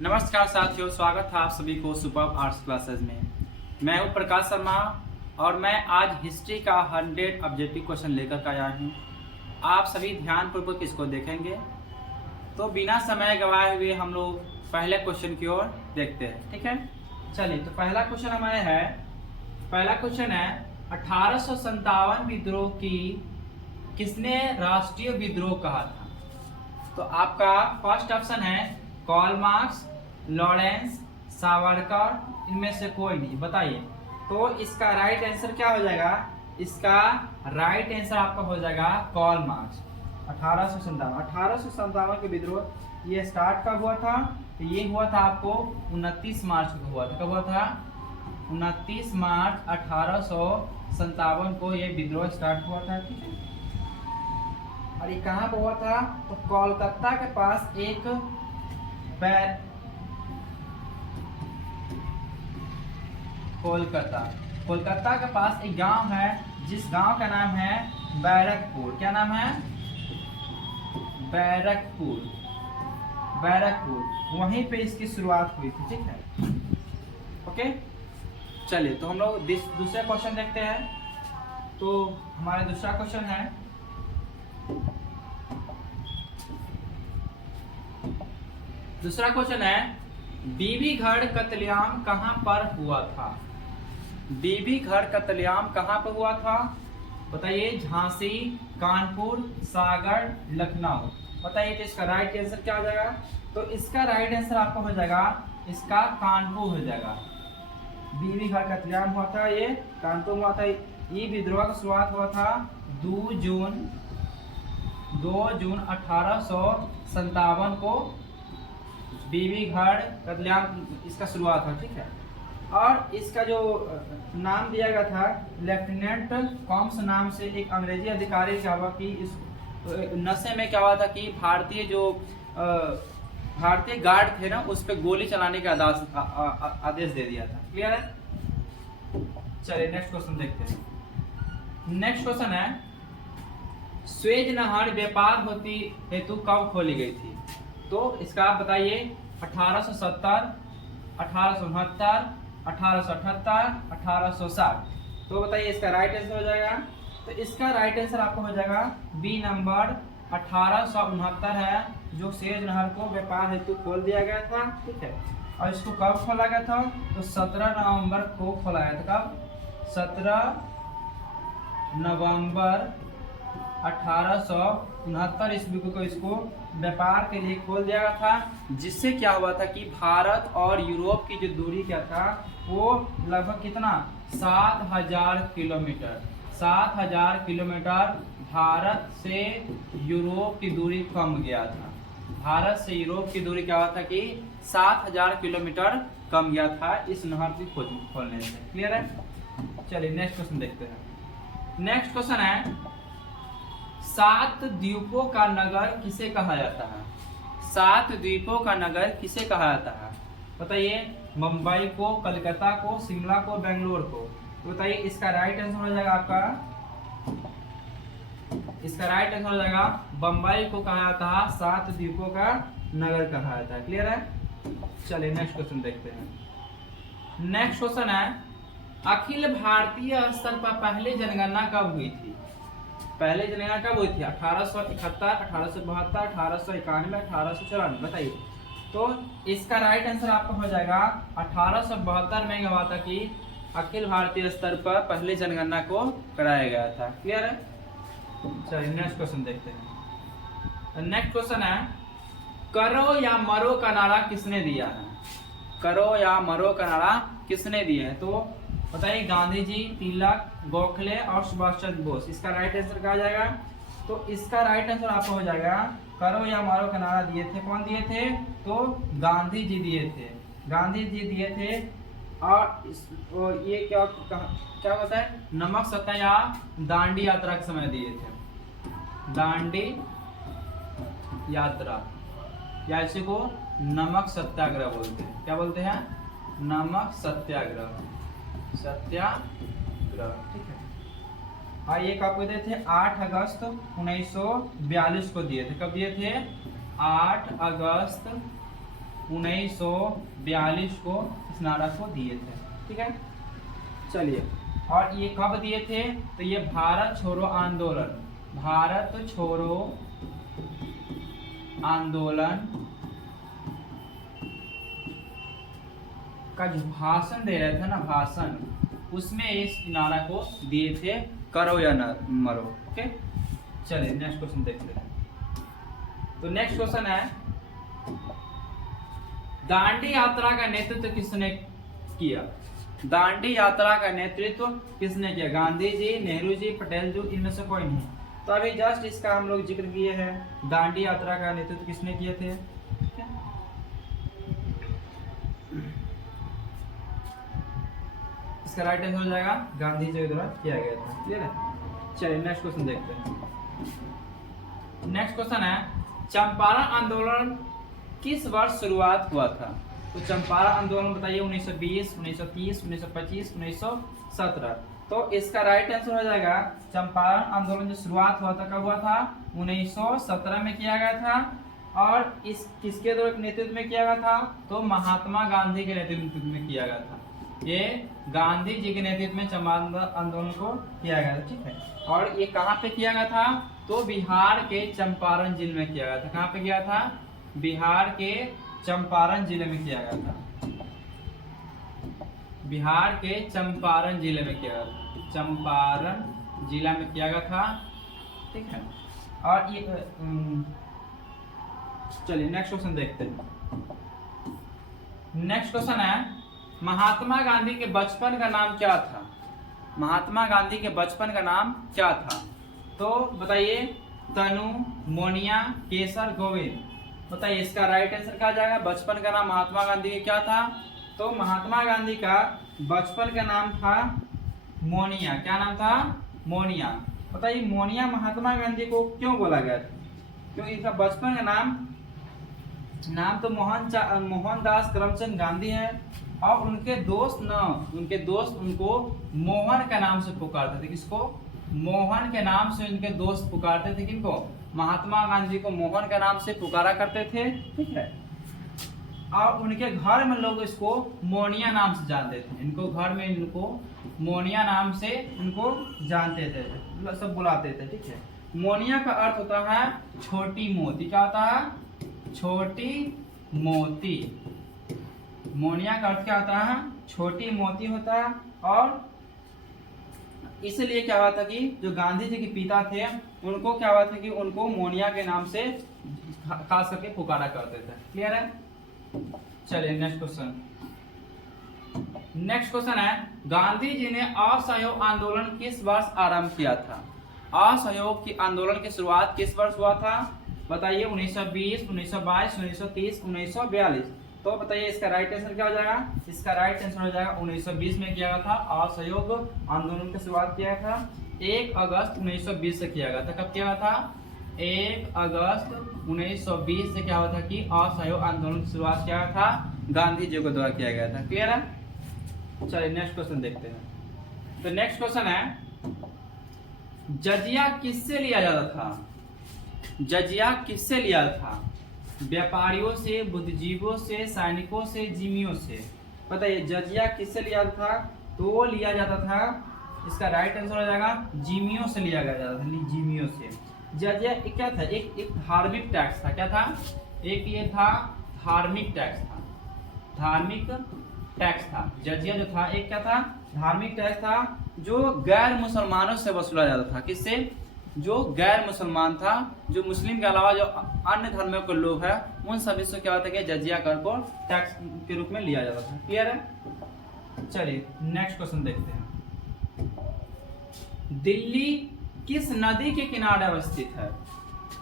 नमस्कार साथियों, स्वागत है आप सभी को सुपर आर्ट्स क्लासेस में। मैं हूं प्रकाश शर्मा और मैं आज हिस्ट्री का 100 ऑब्जेक्टिव क्वेश्चन लेकर आया हूं। आप सभी ध्यानपूर्वक इसको देखेंगे। तो बिना समय गवाए हुए हम लोग पहले क्वेश्चन की ओर देखते हैं, ठीक है। चलिए, तो पहला क्वेश्चन है 1857 विद्रोह की किसने राष्ट्रीय विद्रोह कहा था। तो आपका फर्स्ट ऑप्शन है कार्ल मार्क्स, लॉरेंस, सावरकर, इनमें से कोई नहीं। बताइए, तो इसका राइट आंसर क्या हो जाएगा? इसका राइट आंसर आपका हो जाएगा कार्ल मार्क्स। 1857 के विद्रोह ये स्टार्ट कब हुआ था? तो ये हुआ था आपको 29 मार्च को हुआ था। कब हुआ था? 29 मार्च 1857 को ये विद्रोह स्टार्ट हुआ था, ठीक है। और ये कहाँ पर हुआ था? तो कोलकाता के पास एक कोलकाता के पास एक गांव है जिस गांव का नाम है बैरकपुर। क्या नाम है? बैरकपुर। वहीं पे इसकी शुरुआत हुई थी, ठीक है। ओके, चलिए, तो हम लोग दूसरा क्वेश्चन देखते हैं। तो हमारा दूसरा क्वेश्चन है बीबीगढ़ कत्लेआम कहां पर हुआ था? बीबीगढ़ कत्लेआम कहां पर हुआ था? बताइए, झांसी, कानपुर, सागर, लखनऊ। बताइए, तो इसका राइट आंसर क्या हो जाएगा? तो इसका राइट आंसर आपका हो जाएगा, इसका कानपुर हो जाएगा। बीबीगढ़ कत्लेआम हुआ था, ये कानपुर हुआ था। ये विद्रोह की शुरुआत हुआ था 2 जून 1857 को बीबीगढ़ कत्लेआम इसका शुरुआत था, ठीक है। और इसका जो नाम दिया गया था लेफ्टिनेंट कॉम्स नाम से एक अंग्रेजी अधिकारी क्या हुआ कि इस नशे में क्या हुआ था कि भारतीय गार्ड थे ना, उस पर गोली चलाने का आदेश दे दिया था। क्लियर है? चलिए, नेक्स्ट क्वेश्चन देखते हैं। नेक्स्ट क्वेश्चन है स्वेज नहर व्यापार होती हेतु कब खोली गई थी? तो इसका आप बताइए, 1870, 1869, 1878, 1860। तो बताइए, इसका राइट आंसर हो जाएगा। तो इसका राइट आंसर आपको हो जाएगा बी नंबर 1869 है, जो स्वेज नहर को व्यापार हेतु खोल दिया गया था, ठीक है। और इसको कब खोला गया था? तो 17 नवंबर को खोला गया था। कब? 17 नवंबर 1869 ईस्वी को इसको व्यापार के लिए खोल दिया गया था। जिससे क्या हुआ था कि भारत और यूरोप की जो दूरी क्या था, वो लगभग कितना? 7000 किलोमीटर। 7000 किलोमीटर भारत से यूरोप की दूरी कम गया था। भारत से यूरोप की दूरी क्या हुआ था कि 7000 किलोमीटर कम गया था इस नहर की खोलने से। क्लियर है? चलिए, नेक्स्ट क्वेश्चन देखते हैं। नेक्स्ट क्वेश्चन है 7 द्वीपों का नगर किसे कहा जाता है? 7 द्वीपों का नगर किसे कहा जाता है? बताइए, मुंबई को, कलकत्ता को, शिमला को, बेंगलोर को। तो बताइए, इसका राइट आंसर हो जाएगा आपका, इसका राइट आंसर हो जाएगा बम्बई को कहा जाता है 7 द्वीपों का नगर कहा जाता है। क्लियर है? चलिए, नेक्स्ट क्वेश्चन देखते हैं। नेक्स्ट क्वेश्चन है अखिल भारतीय स्तर पर पहली जनगणना कब हुई थी? पहले जनगणना कब हुई थी? 1871, 1872, 1891, 1894। बताइए, तो इसका राइट आंसर आपका हो जाएगा 1872 में हुआ था कि अखिल भारतीय स्तर पर पहले जनगणना को कराया गया था। क्लियर है? चलिए, नेक्स्ट क्वेश्चन देखते हैं। नेक्स्ट क्वेश्चन है करो या मरो का नारा किसने दिया है? करो या मरो का नारा किसने दिया है? तो बताइए, गांधी जी, तिलक, गोखले और सुभाष चंद्र बोस। इसका राइट आंसर क्या आ जाएगा? तो इसका राइट आंसर आपको हो जाएगा करो या मारो का नारा दिए थे। कौन दिए थे? तो गांधी जी दिए थे। गांधी जी दिए थे। और ये क्या होता है? नमक सत्याग्रह, दांडी यात्रा के समय दिए थे। दांडी यात्रा, या इसी को नमक सत्याग्रह बोलते हैं। क्या बोलते हैं? नमक सत्याग्रह, ठीक है। और ये कब दिए थे? 8 अगस्त 1942 को दिए थे। कब दिए थे? 8 अगस्त 1942 को इस नारा को दिए थे। ठीक है, चलिए, और ये कब दिए थे? तो ये भारत छोड़ो आंदोलन, भारत छोड़ो आंदोलन का जो भाषण दे रहे थे ना, भाषण, उसमें इस नारा को दिए थे, करो या न मरो। ओके, चलिए नेक्स्ट क्वेश्चन देखते हैं। तो नेक्स्ट क्वेश्चन है, दांडी यात्रा का नेतृत्व किसने किया? दांडी यात्रा का नेतृत्व किसने किया? गांधी जी, नेहरू जी, पटेल जी, इनमें से कोई नहीं। तो अभी जस्ट इसका हम लोग जिक्र किए हैं, दांडी यात्रा का नेतृत्व किसने किए थे? इसका राइट आंसर हो जाएगा गांधी जी द्वारा किया गया था। क्लियर है? चलिए नेक्स्ट क्वेश्चन देखते हैं। नेक्स्ट क्वेश्चन है, चंपारण आंदोलन किस वर्ष शुरुआत हुआ था? तो चंपारण आंदोलन बताइए, 1920, 1930, 1925, 1917। तो इसका राइट आंसर हो जाएगा, चंपारण आंदोलन जो शुरुआत हुआ था, कब हुआ था? 1917 में किया गया था। और इस किसके द्वारा नेतृत्व में किया गया था? तो महात्मा गांधी के नेतृत्व में किया गया था। ये गांधी जी के नेतृत्व में चंपारण आंदोलन को किया गया था। ठीक है, और ये कहाँ पे किया गया था? तो बिहार के चंपारण जिले में किया गया था। कहाँ पे किया था? बिहार के चंपारण जिले में किया गया था। बिहार के चंपारण जिले में किया गया था, चंपारण जिला में किया गया था। ठीक है, और ये चलिए नेक्स्ट क्वेश्चन देखते हैं। नेक्स्ट क्वेश्चन है, महात्मा गांधी के बचपन का नाम क्या था? महात्मा गांधी के बचपन का नाम क्या था? तो बताइए, तनु, मोनिया, केसर, गोविंद। बताइए इसका राइट आंसर क्या जाएगा? बचपन का नाम महात्मा गांधी का क्या था? तो महात्मा गांधी का बचपन का नाम था मोनिया। क्या नाम था? मोनिया। बताइए मोनिया महात्मा गांधी को क्यों बोला गया था? क्योंकि इसका बचपन का नाम तो मोहनदास करमचंद गांधी है, और उनके दोस्त उनको मोहन के नाम से पुकारते थे। किसको? मोहन के नाम से उनके दोस्त पुकारते थे। किनको? महात्मा गांधी को मोहन के नाम से पुकारा करते थे। ठीक है, और उनके घर में लोग इसको मोनिया नाम से जानते थे। इनको घर में इनको मोनिया नाम से इनको जानते थे, सब बुलाते थे। ठीक है, मोनिया का अर्थ होता है छोटी मोती। क्या होता है? छोटी मोती। मोनिया का अर्थ क्या होता है? छोटी मोती होता है। और इसलिए क्या हुआ था कि जो गांधी जी के पिता थे, उनको क्या हुआ था कि उनको मोनिया के नाम से खास करके पुकारा करते थे। क्लियर है? चलिए नेक्स्ट क्वेश्चन। नेक्स्ट क्वेश्चन है, गांधी जी ने असहयोग आंदोलन किस वर्ष आरंभ किया था? असहयोग की आंदोलन की शुरुआत किस वर्ष हुआ था? बताइए, 1920, 1922, 1930, 1942। तो बताइए इसका राइट आंसर क्या हो जाएगा? इसका राइट आंसर हो जाएगा 1920 में किया गया था। असहयोग आंदोलन की शुरुआत किया था 1 अगस्त 1920 से किया गया था। कब किया गया था? 1 अगस्त 1920 से क्या हुआ था कि असहयोग आंदोलन की शुरुआत किया गया था, गांधी जी के द्वारा किया गया था। क्लियर है? चलिए नेक्स्ट क्वेश्चन देखते हैं। तो नेक्स्ट क्वेश्चन है, जजिया किससे लिया जाता था? जजिया किससे लिया था? व्यापारियों से, बुद्धिजीवियों से, सैनिकों से, जिम्मियों से। बताइए जजिया किससे लिया था? तो लिया जाता था, इसका राइट आंसर हो जाएगा जिम्मियों से लिया जाता था। जिम्मियों से। जजिया एक क्या था? एक धार्मिक टैक्स था। क्या था? एक ये था धार्मिक टैक्स था। धार्मिक टैक्स था। जजिया जो था एक क्या था? धार्मिक टैक्स था, जो गैर मुसलमानों से वसूला जाता था। किससे? जो गैर मुसलमान था, जो मुस्लिम के अलावा जो अन्य धर्मों के लोग हैं, उन सभी से क्या होता है कि जजिया कर को टैक्स के रूप में लिया जाता था। क्लियर है? चलिए नेक्स्ट क्वेश्चन देखते हैं। दिल्ली किस नदी के किनारे अवस्थित है?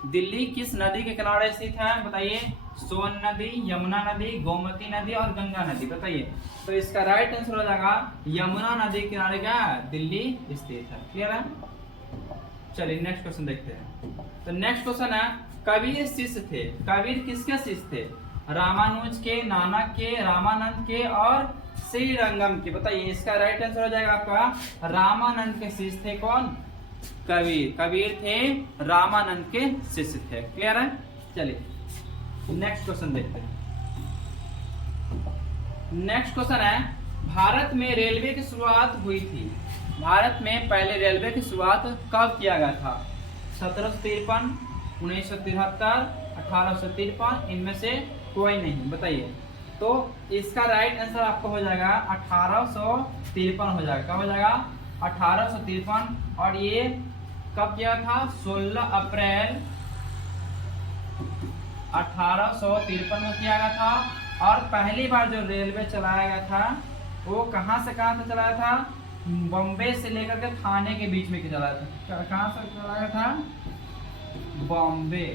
दिल्ली किस नदी के किनारे स्थित है? बताइए, सोन नदी, यमुना नदी, गोमती नदी और गंगा नदी। बताइए, तो इसका राइट आंसर हो जाएगा यमुना नदी के किनारे क्या दिल्ली स्थित है। क्लियर है? चलिए नेक्स्ट क्वेश्चन देखते हैं। तो नेक्स्ट क्वेश्चन है, कबीर शिष्य थे। कबीर किसके शिष्य थे? रामानुज के, नानक के, रामानंद के और श्रीरंगम के। बताइए इसका राइट आंसर हो जाएगा आपका रामानंद के शिष्य थे। कौन? कबीर। कबीर थे रामानंद के शिष्य थे। क्लियर है? चलिए नेक्स्ट क्वेश्चन देखते हैं। नेक्स्ट क्वेश्चन है, भारत में रेलवे की शुरुआत हुई थी। भारत में पहले रेलवे की शुरुआत कब किया गया था? 1753, 1973, 1853, इनमें से कोई नहीं, बताइए। तो इसका राइट आंसर आपको हो जाएगा 1853 हो जाएगा। कब हो जाएगा? 1853। और ये कब किया था? 16 अप्रैल 1853 में किया गया था। और पहली बार जो रेलवे चलाया गया था वो कहाँ से कहाँ तक चलाया था? बॉम्बे से लेकर के थाने के बीच में चलाया था। कहाँ से चलाया गया था? बॉम्बे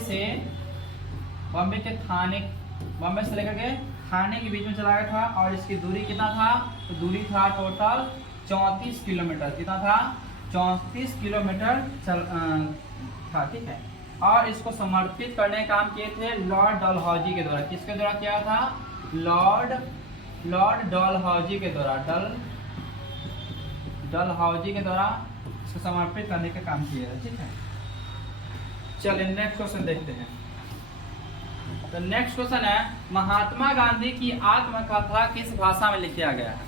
से लेकर के थाने के बीच में चलाया गया था। और इसकी दूरी कितना था? तो दूरी था टोटल 34 किलोमीटर। कितना था? 34 किलोमीटर था, ठीक है। और इसको समर्पित करने का काम किए थे लॉर्ड डलहौजी के द्वारा। किसके द्वारा किया था? लॉर्ड डलहौजी के द्वारा। डलहौजी के द्वारा इसको समर्पित करने का काम किया था, ठीक है। चलिए नेक्स्ट क्वेश्चन देखते हैं। तो नेक्स्ट क्वेश्चन है, महात्मा गांधी की आत्मकथा किस भाषा में लिखा गया है?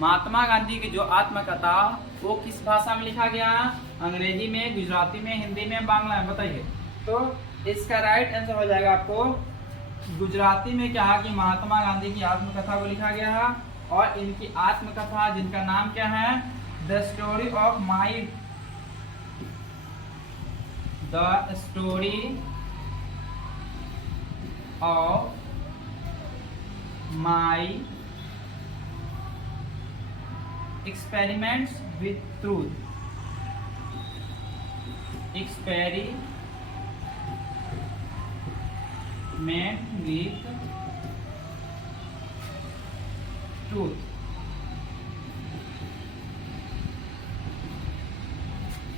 महात्मा गांधी की जो आत्मकथा वो किस भाषा में लिखा गया? अंग्रेजी में, गुजराती में, हिंदी में, बांग्ला में, बताइए। तो इसका राइट आंसर हो जाएगा आपको गुजराती में क्या है कि महात्मा गांधी की आत्मकथा को लिखा गया है। और इनकी आत्मकथा जिनका नाम क्या है? The story of my experiments with truth.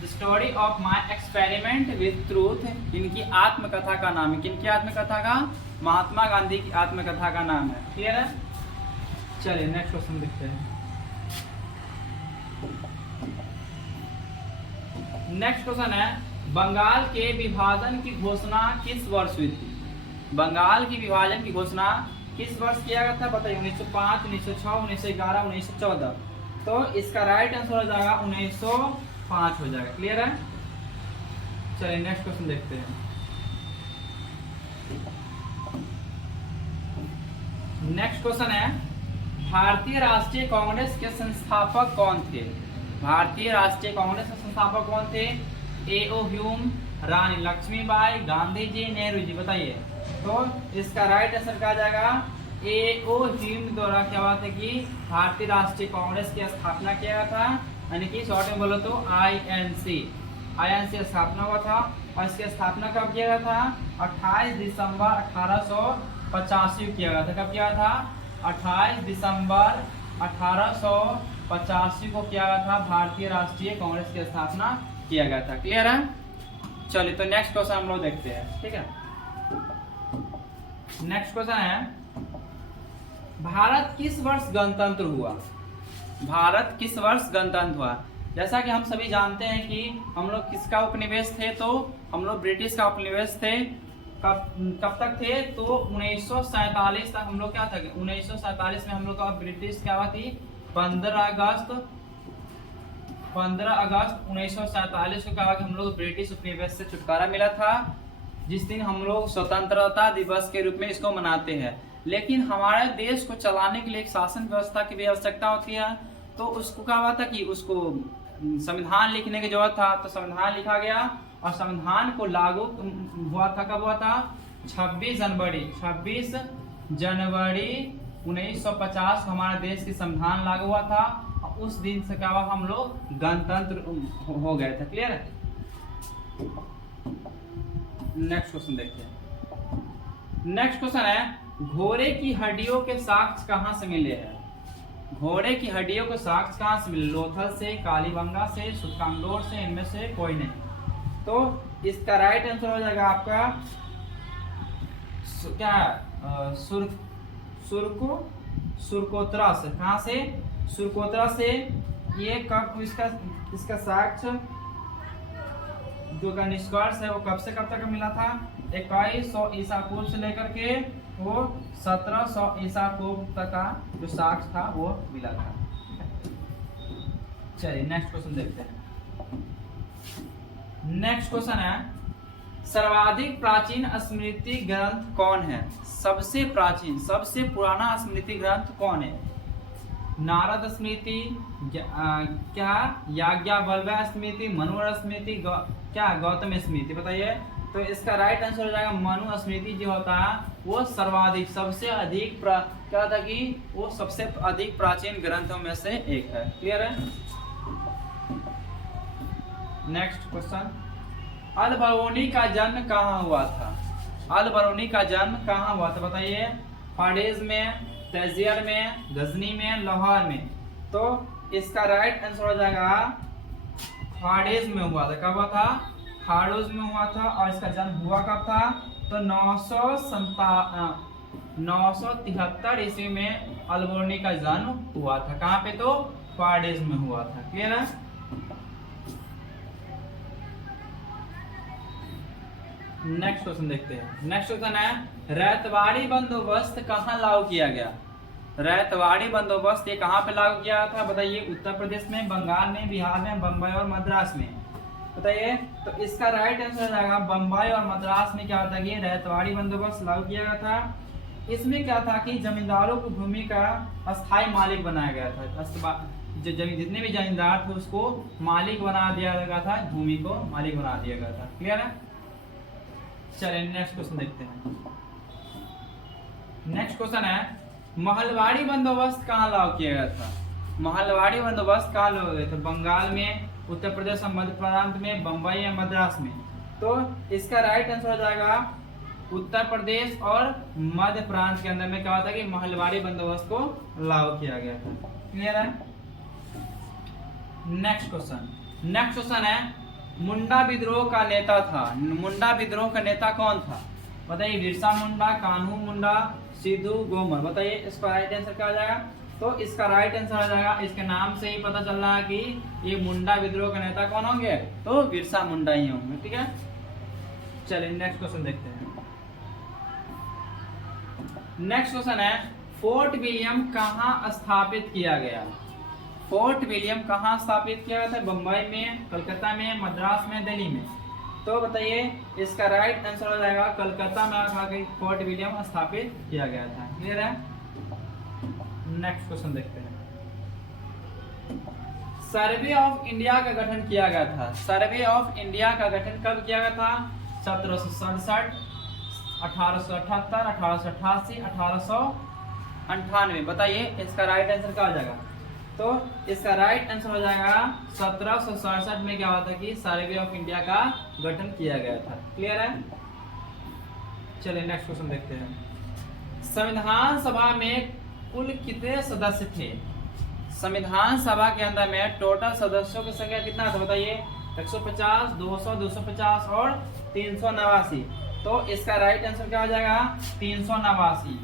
Story of my experiment with truth इनकी आत्मकथा का नाम है। किनकी आत्मकथा का? महात्मा गांधी की आत्मकथा का नाम है। क्लियर है? चलिए नेक्स्ट क्वेश्चन देखते हैं। नेक्स्ट क्वेश्चन है, बंगाल के विभाजन की घोषणा किस वर्ष हुई थी? बंगाल की विभाजन की घोषणा किस वर्ष किया गया था? बताइए। 1905, 1906, 1911, 1914। तो इसका राइट आंसर हो जाएगा 1905 हो जाएगा। क्लियर है? चलिए नेक्स्ट क्वेश्चन देखते हैं। नेक्स्ट क्वेश्चन है, भारतीय राष्ट्रीय कांग्रेस के संस्थापक कौन थे? भारतीय राष्ट्रीय कांग्रेस के संस्थापक कौन थे? ए.ओ. ह्यूम, रानी लक्ष्मीबाई, गांधी जी, नेहरू जी, बताइए। तो इसका राइट आंसर क्या आ जाएगा? ए.ओ. ह्यूम द्वारा क्या हुआ था कि भारतीय राष्ट्रीय कांग्रेस की स्थापना किया गया था, यानी कि शॉर्ट में बोलो तो आईएनसी स्थापना हुआ था। और इसकी स्थापना कब किया गया था? 28 दिसंबर 1885 किया गया था। कब किया था? 28 दिसंबर 1885 को किया गया था। भारतीय राष्ट्रीय कांग्रेस की स्थापना किया गया था। क्लियर है? चलिए तो नेक्स्ट क्वेश्चन हम लोग देखते हैं, ठीक है। नेक्स्ट क्वेश्चन है, भारत किस वर्ष गणतंत्र हुआ? भारत किस वर्ष गणतंत्र हुआ? जैसा कि हम सभी जानते हैं कि हम लोग किसका उपनिवेश थे? तो हम लोग ब्रिटिश का उपनिवेश थे। कब तक थे? तो 1947 तक हम लोग क्या थे? 1947 में हम लोग का ब्रिटिश क्या हुआ थी? 15 अगस्त 1947 को कहा कि हम लोग ब्रिटिश उपनिवेश से छुटकारा मिला था, जिस दिन हम लोग स्वतंत्रता दिवस के रूप में इसको मनाते हैं। लेकिन हमारे देश को चलाने के लिए एक शासन व्यवस्था की भी आवश्यकता होती है। तो उसको क्या हुआ था कि उसको संविधान लिखने की जरूरत था। तो संविधान लिखा गया और संविधान को लागू हुआ था। कब हुआ था? 26 जनवरी 1950 को हमारे देश की संविधान लागू हुआ था। और उस दिन से क्या हुआ? हम लोग गणतंत्र हो गए थे। क्लियर है? नेक्स्ट क्वेश्चन देखते हैं। नेक्स्ट क्वेश्चन है, घोड़े की हड्डियों के साक्ष्य कहाँ से मिले हैं? घोड़े की हड्डियों के साक्ष्य कहाँ से मिले? लोथल से, कालीबंगा से, सुरकांगलोर से, इनमें से कोई नहीं। तो इसका राइट आंसर हो जाएगा आपका क्या? सुरकोतरा से। कहाँ से? सुरकोतरा से। ये कब इसका साक्ष्य जो का निष्कर्ष है वो कब से कब तक मिला था? 2100 ईसा पूर्व से लेकर के वो 1700 ईसा पूर्व तक का जो साक्ष्य था वो मिला था। चलिए नेक्स्ट क्वेश्चन देखते हैं। नेक्स्ट क्वेश्चन है सर्वाधिक प्राचीन स्मृति ग्रंथ कौन है? सबसे प्राचीन सबसे पुराना स्मृति ग्रंथ कौन है? नारद स्मृति, क्या याज्ञवल्क्य स्मृति, मनु स्मृति, क्या गौतम स्मृति? बताइए। तो इसका राइट आंसर हो जाएगा मनु स्मृति जो होता है वो सर्वाधिक सबसे अधिक क्या था कि वो सबसे अधिक प्राचीन ग्रंथों में से एक है। क्लियर है? नेक्स्ट क्वेश्चन, अल बरूनी का जन्म कहाँ हुआ था? अल बरूनी का जन्म कहाँ हुआ था? बताइए। फारेज में, तैजियर में, गजनी में, लाहौर में? तो इसका राइट आंसर हो जाएगा फारेज में हुआ था। कब हुआ था? फारोज में हुआ था। और इसका जन्म हुआ कब था? तो 973 ईस्वी में अल बरूनी का जन्म हुआ था। कहाँ पे? तो फारेज में हुआ था। क्लियर है? नेक्स्ट क्वेश्चन देखते हैं। नेक्स्ट क्वेश्चन है रैतवाड़ी बंदोबस्त कहाँ लागू किया गया? रैतवाड़ी बंदोबस्त ये कहाँ पे लागू किया था? बताइए। उत्तर प्रदेश में, बंगाल में, बिहार में, बम्बई और मद्रास में? बताइए। तो इसका राइट आंसर हो जाएगा बम्बई और मद्रास में क्या होता है कि रैतवाड़ी बंदोबस्त लागू किया गया था। इसमें क्या था कि जमींदारों को भूमि का अस्थायी मालिक बनाया गया था। जो जितने भी जमींदार थे उसको मालिक बना दिया गया था, भूमि को मालिक बना दिया गया था। क्लियर है? चलिए नेक्स्ट क्वेश्चन देखते हैं। नेक्स्ट क्वेश्चन है महलवाड़ी बंदोबस्त कहाँ लागू किया गया था? महलवाड़ी बंदोबस्त कहाँ लागू किया गया था? बंगाल में, उत्तर प्रदेश और मध्य प्रांत में, बम्बई या मद्रास में? तो इसका राइट आंसर हो जाएगा उत्तर प्रदेश और मध्य प्रांत के अंदर में क्या होता है कि महलवाड़ी बंदोबस्त को लागू किया गया था। क्लियर है? नेक्स्ट क्वेश्चन है मुंडा विद्रोह का नेता था। मुंडा विद्रोह का नेता कौन था? बताइए। बिरसा मुंडा, कान्हू मुंडा, सिद्धू गोमर? बताइए इसका राइट आंसर क्या हो जाएगा? तो इसका राइट आंसर हो जाएगा, इसके नाम से ही पता चल रहा है कि ये मुंडा विद्रोह का नेता कौन होंगे? तो बिरसा मुंडा ही होंगे। ठीक है? चलिए नेक्स्ट क्वेश्चन देखते हैं। नेक्स्ट क्वेश्चन है फोर्ट विलियम कहाँ स्थापित किया गया? फोर्ट विलियम कहाँ स्थापित किया गया था? बम्बई में, कलकत्ता में, मद्रास में, दिल्ली में? तो बताइए। इसका राइट आंसर हो जाएगा कलकत्ता में फोर्ट विलियम स्थापित किया गया था। क्लियर है? नेक्स्ट क्वेश्चन देखते हैं। सर्वे ऑफ इंडिया का गठन किया गया था। सर्वे ऑफ इंडिया का गठन कब किया गया था? 1767, 1878, 1888, 1898? बताइए इसका राइट आंसर क्या हो जाएगा? तो इसका राइट आंसर हो जाएगा 1767 में क्या हुआ था कि सर्वे ऑफ इंडिया का गठन किया गया था। क्लियर है? चलिए नेक्स्ट क्वेश्चन देखते हैं। संविधान सभा में कुल कितने सदस्य थे? संविधान सभा के अंदर में टोटल सदस्यों की संख्या कितना था? बताइए। 150, 200, 250 और 389? तो इसका राइट आंसर क्या हो जाएगा? 389।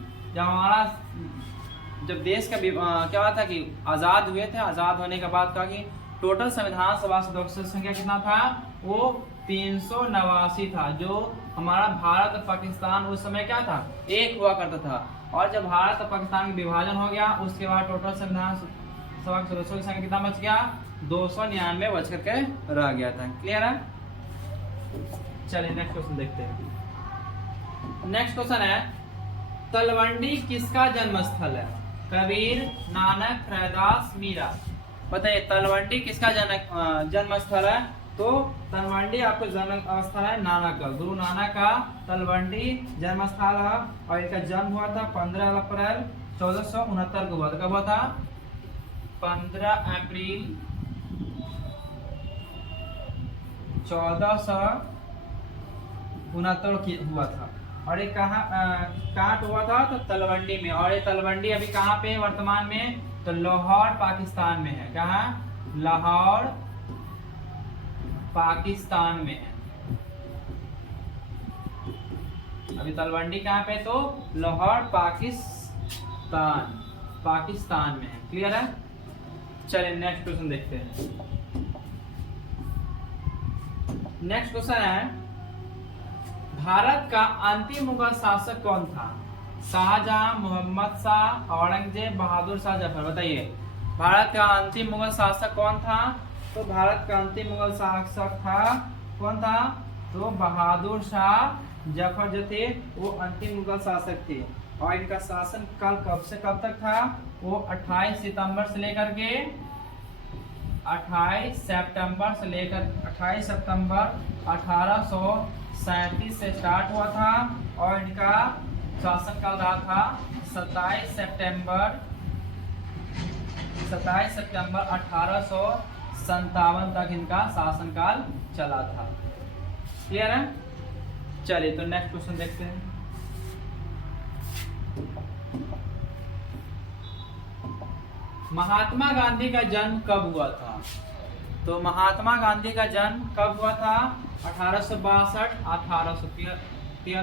जब देश का क्या हुआ था कि आजाद हुए थे, आजाद होने के बाद कहा कि टोटल संविधान सभा सदस्यों की संख्या कितना था? वो 389 था। जो हमारा भारत और पाकिस्तान उस समय क्या था? एक हुआ करता था। और जब भारत और पाकिस्तान का विभाजन हो गया उसके बाद टोटल संविधान सभा के सदस्यों की संख्या कितना बच गया? 299 बच करके रह गया था। क्लियर है? चलिए नेक्स्ट क्वेश्चन देखते हैं। नेक्स्ट क्वेश्चन है तलवंडी किसका जन्म स्थल है? कबीर, नानक, रैदास, मीरा? बताइए तलवंडी किसका जन्म स्थल है? तो तलवंडी आपको जन्म स्थल है नानक का, गुरु नानक का तलवंडी जन्म स्थल है। और इनका जन्म हुआ था 15 अप्रैल 1469 को हुआ था। कब हुआ था? 15 अप्रैल 1469 हुआ था। और ये कहाँ हुआ था? तो तलवंडी में। और ये तलवंडी अभी कहाँ पे वर्तमान में? तो लाहौर पाकिस्तान में है। कहाँ? लाहौर पाकिस्तान में है। अभी तलवंडी कहाँ पे? तो लाहौर पाकिस्तान में है। क्लियर है? चलिए नेक्स्ट क्वेश्चन देखते हैं। नेक्स्ट क्वेश्चन है भारत का अंतिम मुगल शासक कौन था? शाहजहां, मोहम्मद शाह, औरंगजेब, बहादुर शाह जफर। बताइए भारत का अंतिम मुगल शासक कौन था? तो भारत का अंतिम मुगल शासक था कौन था? तो बहादुर शाह जफर जो थे वो अंतिम मुगल शासक थे। और इनका शासन काल कब से कब तक था? वो 28 सितंबर से लेकर के 28 सितंबर 1837 से स्टार्ट हुआ था और इनका शासन काल रहा था 27 सितंबर 1857 तक इनका शासनकाल चला था। क्लियर है? चलिए तो नेक्स्ट क्वेश्चन देखते हैं। महात्मा गांधी का जन्म कब हुआ था? तो महात्मा गांधी का जन्म कब हुआ था? 1862, 1863,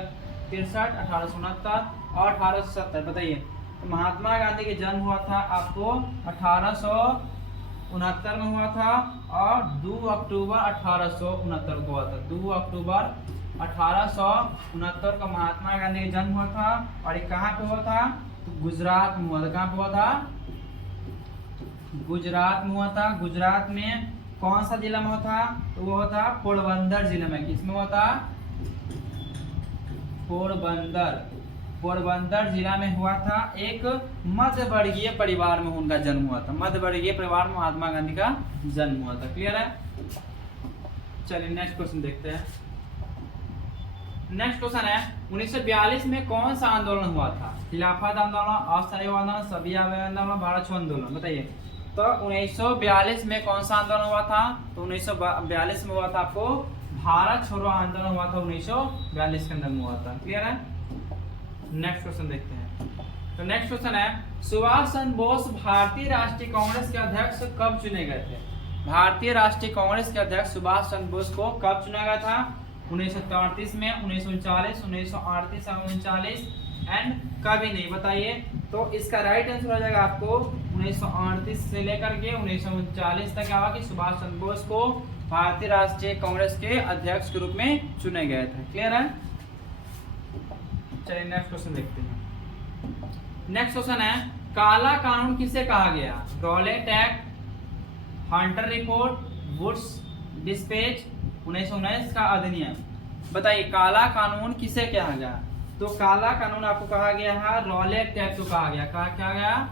1869 और 1870। बताइए तो महात्मा गांधी का जन्म हुआ था आपको 1869 में हुआ था और 2 अक्टूबर 1869 को हुआ था। 2 अक्टूबर 1869 को महात्मा गांधी का जन्म हुआ था। और ये कहाँ पे हुआ था? तो गुजरात में हुआ था। कहाँ पे हुआ था? गुजरात में हुआ था। गुजरात में कौन सा जिला में हुआ था? तो वो था पोरबंदर जिले में। किसमें हुआ था? पोरबंदर जिला में हुआ था। एक मध्य वर्गीय परिवार में उनका जन्म हुआ था। मध्य वर्गीय परिवार में महात्मा गांधी का जन्म हुआ था। क्लियर है? चलिए नेक्स्ट क्वेश्चन देखते हैं। नेक्स्ट क्वेश्चन है 1942 में कौन सा आंदोलन हुआ था? खिलाफत आंदोलन, असहयोग आंदोलन, सबिया आंदोलन, भारत छोड़ो आंदोलन। बताइए तो 1942 में कौन सा आंदोलन हुआ था? तो 1942 में हुआ था आपको भारत छोड़ो आंदोलन हुआ था। 1942 के अंदर में हुआ था। क्लियर है? नेक्स्ट क्वेश्चन देखते हैं। तो नेक्स्ट क्वेश्चन है सुभाष चंद्र बोस भारतीय राष्ट्रीय कांग्रेस के अध्यक्ष कब चुने गए थे? भारतीय राष्ट्रीय कांग्रेस के अध्यक्ष सुभाष चंद्र बोस को कब चुना गया था? 1933 में, 1939, 1938 और 1939 एंड कभी नहीं। बताइए तो इसका राइट आंसर हो जाएगा आपको 1938 से लेकर के 1939 तक आवा कि सुभाष चंद्र बोस को भारतीय राष्ट्रीय कांग्रेस के अध्यक्ष के रूप में चुने गए थे। क्लियर है? चलिए नेक्स्ट क्वेश्चन देखते हैं। नेक्स्ट क्वेश्चन है काला कानून किसे कहा गया? Rowlatt Act, Hunter Report, Woods Dispatch, 1919 का अधिनियम। बताइए काला कानून किसे कहा गया? तो काला कानून आपको कहा गया है रॉलेट एक्ट को कहा गया। कहा गया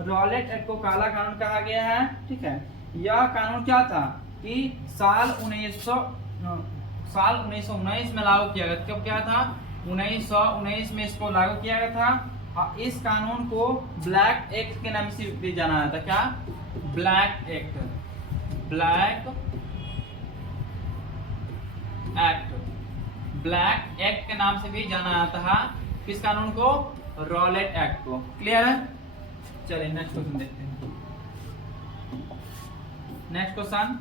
रॉलेट एक्ट को काला कानून कहा गया है। ठीक है, यह कानून क्या था कि साल 1919 में लागू किया गया। कब क्या था? 1919 में इसको लागू किया गया था। और इस कानून को ब्लैक एक्ट के नाम से भी जाना जाता। क्या? Black act. ब्लैक एक्ट के नाम से भी जाना जाता है। किस कानून को? रॉलेट एक्ट को। क्लियर है? चलिए नेक्स्ट क्वेश्चन देखते हैं। नेक्स्ट क्वेश्चन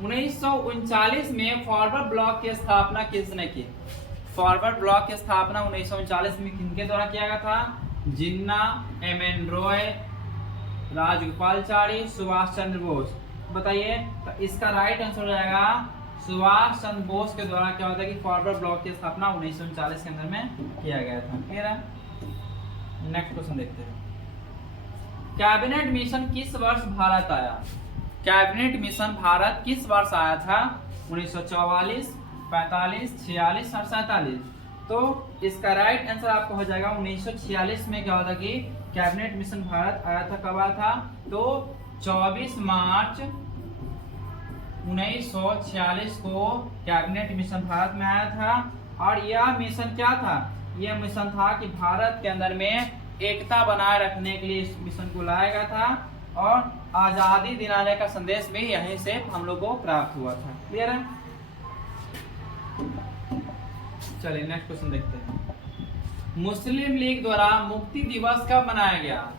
1939 में फॉरवर्ड ब्लॉक की स्थापना किसने की? फॉरवर्ड ब्लॉक की स्थापना 1939 में किनके द्वारा किया गया था? जिन्ना, एम.एन. रॉय, राजगोपालाचारी, सुभाष चंद्र बोस। बताइए तो इसका राइट आंसर हो जाएगा सुभाष चंद्र बोस के द्वारा क्या होता है कि फॉरवर्ड ब्लॉक की स्थापना 1939 के अंदर में किया गया था। क्लियर है? नेक्स्ट क्वेश्चन देखते हैं। कैबिनेट मिशन किस वर्ष भारत आया? कैबिनेट मिशन भारत किस वर्ष आया था? 1944, 45, 46 और 47। तो इसका राइट आंसर आपको हो जाएगा 1946 में। क्या होता कि कैबिनेट मिशन भारत आया था। कब आया था? तो 24 मार्च 1946 को कैबिनेट मिशन भारत में आया था। और यह मिशन क्या था? यह मिशन था कि भारत के अंदर में एकता बनाए रखने के लिए इस मिशन को लाया गया था। और आजादी दिलाने का संदेश भी यहीं से हम लोग को प्राप्त हुआ था। क्लियर है? चलिए नेक्स्ट क्वेश्चन देखते हैं। मुस्लिम लीग द्वारा मुक्ति दिवस कब मनाया गया?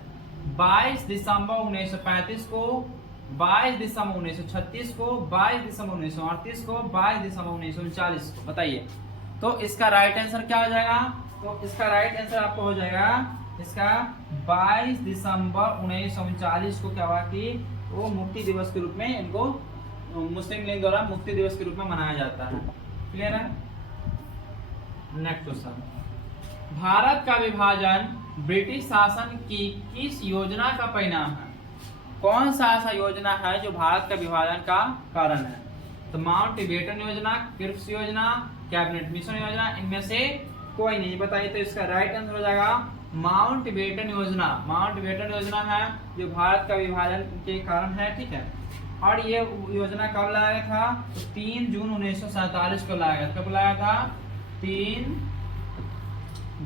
22 दिसंबर 1935 को, 22 दिसंबर 1936 को, 22 दिसंबर 1938 को, 22 दिसंबर 1939 को। बताइए तो इसका राइट आंसर क्या हो जाएगा? तो इसका राइट आंसर आपको हो जाएगा इसका 22 दिसंबर 1939 को क्या हुआ कि वो मुक्ति दिवस के रूप में इनको मुस्लिम लीग द्वारा मुक्ति दिवस के रूप में मनाया जाता है। क्लियर है? नेक्स्ट क्वेश्चन भारत का विभाजन ब्रिटिश शासन की किस योजना का परिणाम है? कौन सा ऐसा योजना है जो भारत का विभाजन का कारण है? तो माउंटबेटन योजना, क्रिप्स योजना, कैबिनेट मिशन योजना, इनमें से कोई नहीं। बताइए, तो इसका राइट आंसर हो जाएगा माउंटबेटन योजना। माउंटबेटन योजना है जो भारत का विभाजन के कारण है, ठीक है। और ये योजना कब लाया गया था? तो 3 जून 1947 को लाया गया। कब लाया था? 3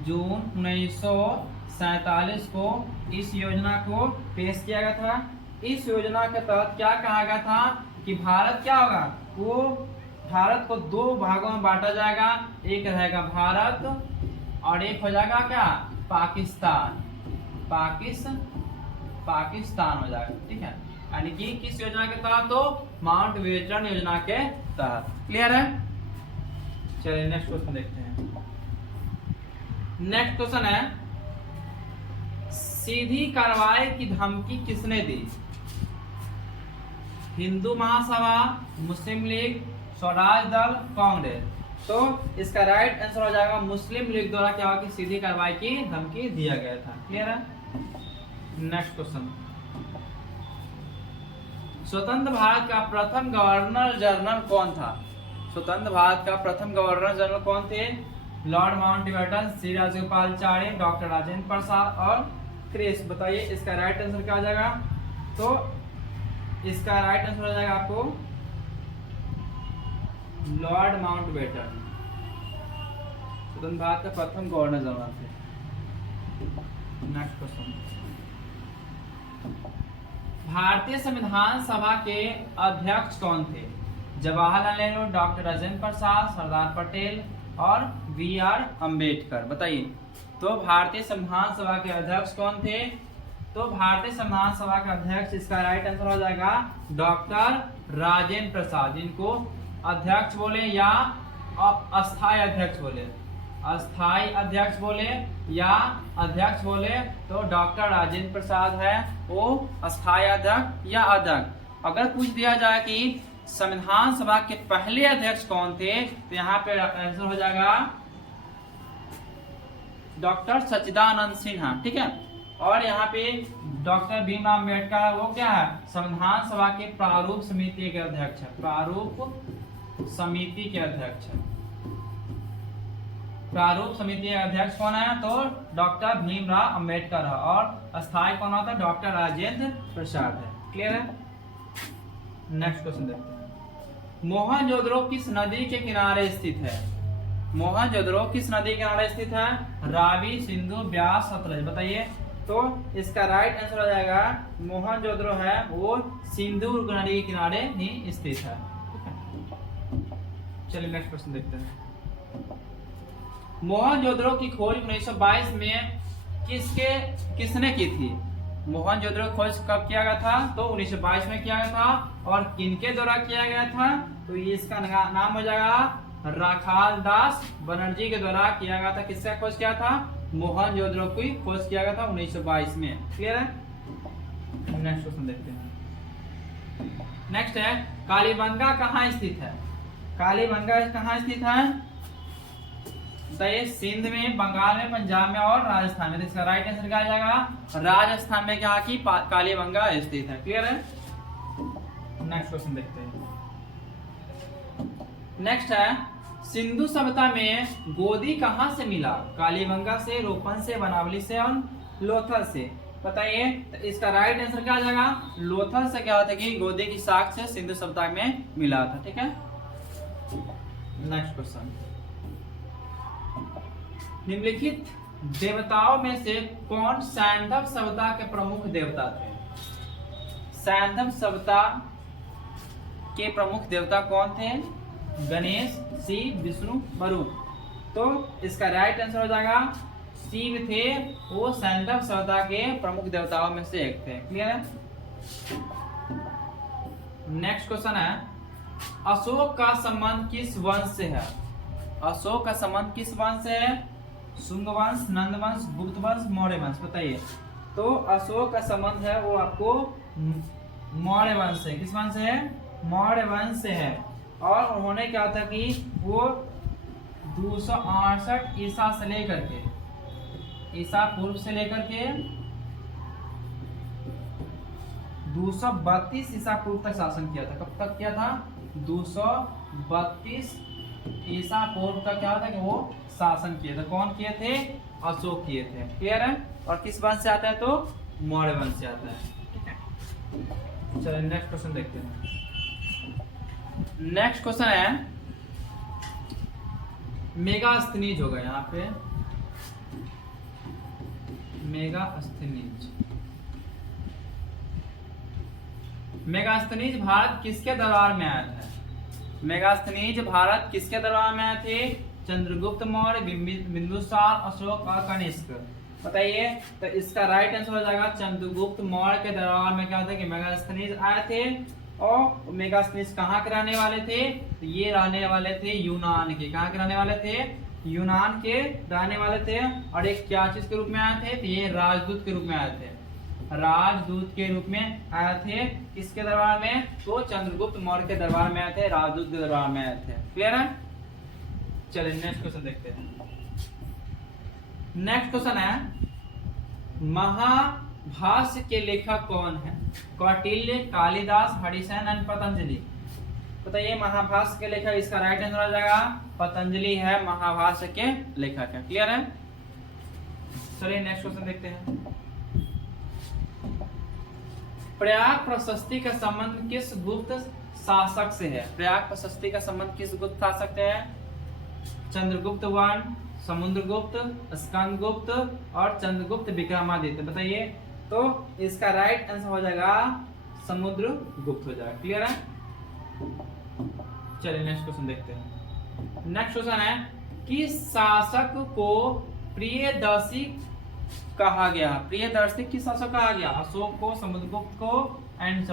जून 1947 को इस योजना को पेश किया गया था। इस योजना के तहत क्या कहा गया था कि भारत क्या होगा, वो भारत को 2 भागों में बांटा जाएगा। एक रहेगा भारत और एक हो जाएगा क्या, पाकिस्तान। पाकिस्तान हो जाएगा, ठीक है। यानी कि किस योजना के तहत? तो माउंटबेटन योजना के तहत। क्लियर है? चलिए नेक्स्ट क्वेश्चन देखते हैं। नेक्स्ट क्वेश्चन है, सीधी कार्रवाई की धमकी किसने दी? हिंदू महासभा, मुस्लिम लीग, स्वराज दल, कांग्रेस। तो इसका राइट आंसर हो जाएगा मुस्लिम लीग द्वारा क्या होगा कि सीधी कार्रवाई की धमकी दिया गया था। क्लियर है? नेक्स्ट क्वेश्चन, स्वतंत्र भारत का प्रथम गवर्नर जनरल कौन था? स्वतंत्र भारत का प्रथम गवर्नर जनरल कौन थे? Lord Mountbatten, Shri Rajagopalachari, doctor Rajendra Prasad और क्रिस। बताइए इसका राइट आंसर क्या आ जाएगा? तो इसका राइट आंसर हो जाएगा आपको लॉर्ड माउंटबेटन। स्वतंत्र भारत का प्रथम गवर्नर जनरल थे। नेक्स्ट क्वेश्चन, भारतीय संविधान सभा के अध्यक्ष कौन थे? जवाहरलाल नेहरू, डॉक्टर राजेंद्र प्रसाद, सरदार पटेल और BR अम्बेडकर। बताइए, तो भारतीय संविधान सभा के अध्यक्ष कौन थे? तो भारतीय संविधान सभा का अध्यक्ष, इसका राइट आंसर हो जाएगा डॉक्टर राजेंद्र प्रसाद। जिनको अध्यक्ष बोले या अस्थायी अध्यक्ष बोले, अस्थायी अध्यक्ष बोले या अध्यक्ष बोले, तो डॉक्टर राजेंद्र प्रसाद है वो अस्थायी अध्यक्ष या अध्यक्ष। अगर पूछ दिया जाए कि संविधान सभा के पहले अध्यक्ष कौन थे, तो यहाँ पे आंसर हो जाएगा डॉक्टर सच्चिदानंद सिन्हा, ठीक है। और यहाँ पे डॉक्टर भीमराव अम्बेडकर, वो क्या है, संविधान सभा के प्रारूप समिति के अध्यक्ष है। प्रारूप समिति के अध्यक्ष है। प्रारूप समिति के अध्यक्ष कौन है? तो डॉक्टर भीमराव अम्बेडकर है। और अस्थायी कौन होता है? डॉक्टर राजेंद्र प्रसाद है। क्लियर है? नेक्स्ट क्वेश्चन देखते हैं। मोहनजोदड़ो किस नदी के किनारे स्थित है? मोहनजोदड़ो किस नदी के किनारे स्थित है? रावी, सिंधु, ब्यास, सतलज। बताइए, तो इसका राइट आंसर हो जाएगा मोहनजोदड़ो है वो सिंधु नदी के किनारे ही स्थित है। चलिए नेक्स्ट क्वेश्चन देखते हैं। मोहनजोदड़ो की खोज 1922 में किसने की थी? मोहनजोदड़ो खोज कब किया गया था? तो 1922 में किया गया था। और किनके द्वारा किया गया था? तो ये इसका नाम हो जाएगा राखाल दास बनर्जी के द्वारा किया गया था। किसका खोज किया था? मोहनजोदड़ो की खोज किया गया था 1922 में। क्लियर है? नेक्स्ट क्वेश्चन देखते हैं। नेक्स्ट है, कालीबंगा कहाँ स्थित है? कालीबंगा कहाँ स्थित है? बताइए, सिंध में, बंगाल में, पंजाब में और राजस्थान में। इसका राइट आंसर क्या आ जाएगा? राजस्थान में क्या की कालीबंगा स्थित है। क्लियर है? नेक्स्ट क्वेश्चन देखते हैं। नेक्स्ट है, सिंधु सभ्यता में गोदी कहाँ से मिला? कालीबंगा से, रोपन से, बनावली से और लोथल से। बताइए, तो इसका राइट आंसर क्या आ जाएगा? लोथल से क्या होता है कि गोदी की शाख से सिंधु सभ्यता में मिला था। ठीक है? नेक्स्ट क्वेश्चन, निम्नलिखित देवताओं में से कौन सैंधव सभ्यता के प्रमुख देवता थे? सैंधव सभ्यता के प्रमुख देवता कौन थे? गणेश, शिव, विष्णु, वरुण। तो इसका राइट आंसर हो जाएगा शिव थे वो सैंधव सभ्यता के प्रमुख देवताओं में से एक थे। क्लियर है? नेक्स्ट क्वेश्चन है, अशोक का संबंध किस वंश से है? अशोक का संबंध किस वंश से है? शुंग वंश, नंद वंश, गुप्त वंश, मौर्य वंश। बताइए, तो अशोक का संबंध है वो आपको मौर्य वंश से। किस वंश से है? मौर्य वंश से है। और उन्होंने क्या था कि वो 268 ईसा से लेकर के ईसा पूर्व से लेकर के 232 ईसा पूर्व तक शासन किया था। कब तक किया था? 232 ईसा पूर्व तक क्या था कि वो शासन किए थे। कौन किए थे? अशोक किए थे। क्लियर है? और किस वंश से आता है? तो मौर्य वंश से आता है। ठीक है, चलिए नेक्स्ट क्वेश्चन देखते हैं। नेक्स्ट क्वेश्चन है मेगास्थनीज होगा यहाँ पे, मेगास्थनीज। मेगास्थनीज भारत किसके दरबार में आया था? मेगास्थनीज भारत किसके दरबार में आए थे? चंद्रगुप्त मौर्य, बिंदुसार, अशोक और कनिष्क। बताइए, तो इसका राइट आंसर हो जाएगा चंद्रगुप्त मौर्य के दरबार में क्या था कि मेगास्थनीज आए थे। और मेगास्थनीज कहाँ के रहने वाले थे? तो ये रहने वाले थे यूनान के। कहाँ के रहने वाले थे? यूनान के रहने वाले थे। और एक क्या चीज के रूप में आए थे? तो ये राजदूत के रूप में आए थे। राजदूत के रूप में आए थे। किसके दरबार में? तो चंद्रगुप्त मौर्य के दरबार में आए थे, राजदूत के दरबार में आए थे। क्लियर है? चलिए नेक्स्ट क्वेश्चन देखते हैं। नेक्स्ट क्वेश्चन है महाभाष्य के लेखक कौन है? कौटिल्य, कालिदास, हरिसेन एंड पतंजलि। बताइए महाभाष्य के लेखक। इसका राइट आंसर हो जाएगा पतंजलि है महाभाष्य के लेखक है। क्लियर है? चलिए नेक्स्ट क्वेश्चन देखते हैं। प्रयाग प्रशस्ति का संबंध किस गुप्त शासक से है? प्रयाग प्रशस्ति का संबंध किस गुप्त शासक से है? चंद्रगुप्त वन, समुद्रगुप्त, स्कंदगुप्त और चंद्रगुप्त विक्रमादित्य। बताइए, तो इसका राइट आंसर हो जाएगा समुद्रगुप्त हो जाएगा। क्लियर है? चलिए नेक्स्ट क्वेश्चन देखते हैं। नेक्स्ट क्वेश्चन है किस शासक को प्रियदर्शी कहा गया? प्रियदर्शी किस शासक कहा गया? अशोक को, समुद्रगुप्त को एंड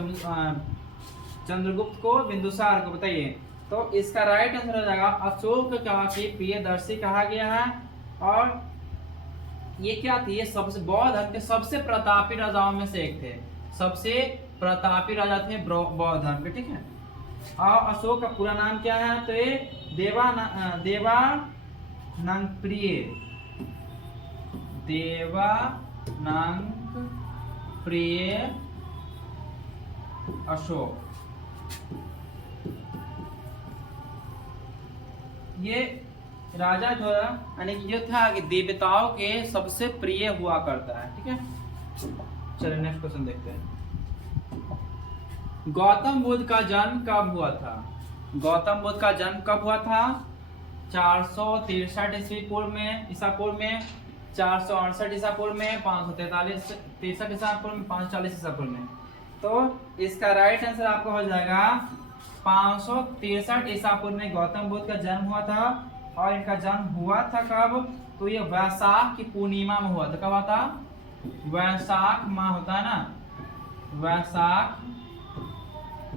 चंद्रगुप्त को, बिंदुसार को। बताइए, तो इसका राइट आंसर हो जाएगा अशोक का प्रियदर्शी कहा गया है। और ये क्या थी? ये सबसे बौद्ध धर्म के सबसे प्रतापी राजाओं में से एक थे। सबसे प्रतापी राजा थे बौद्ध धर्म के। ठीक है, और अशोक का पूरा नाम क्या है? तो ये देवानंद प्रिय अशोक। ये राजा जो है यानी कि जो था कि देवताओं के सबसे प्रिय हुआ करता है। ठीक है, चलिए नेक्स्ट क्वेश्चन देखते हैं। गौतम बुद्ध का जन्म कब हुआ था? गौतम बुद्ध का जन्म कब हुआ था? 463 ईस्वी पूर्व में, ईसा पूर्व में, 468 ईसा पूर्व में, 563 ईसा पूर्व में, 540 ईसा पूर्व में। तो इसका राइट आंसर आपको हो जाएगा 563 ईसा पूर्व में गौतम बुद्ध का जन्म हुआ था। और इनका जन्म हुआ था कब? तो ये वैशाख की पूर्णिमा में हुआ था। कब हुआ था? वैशाख माह होता है ना,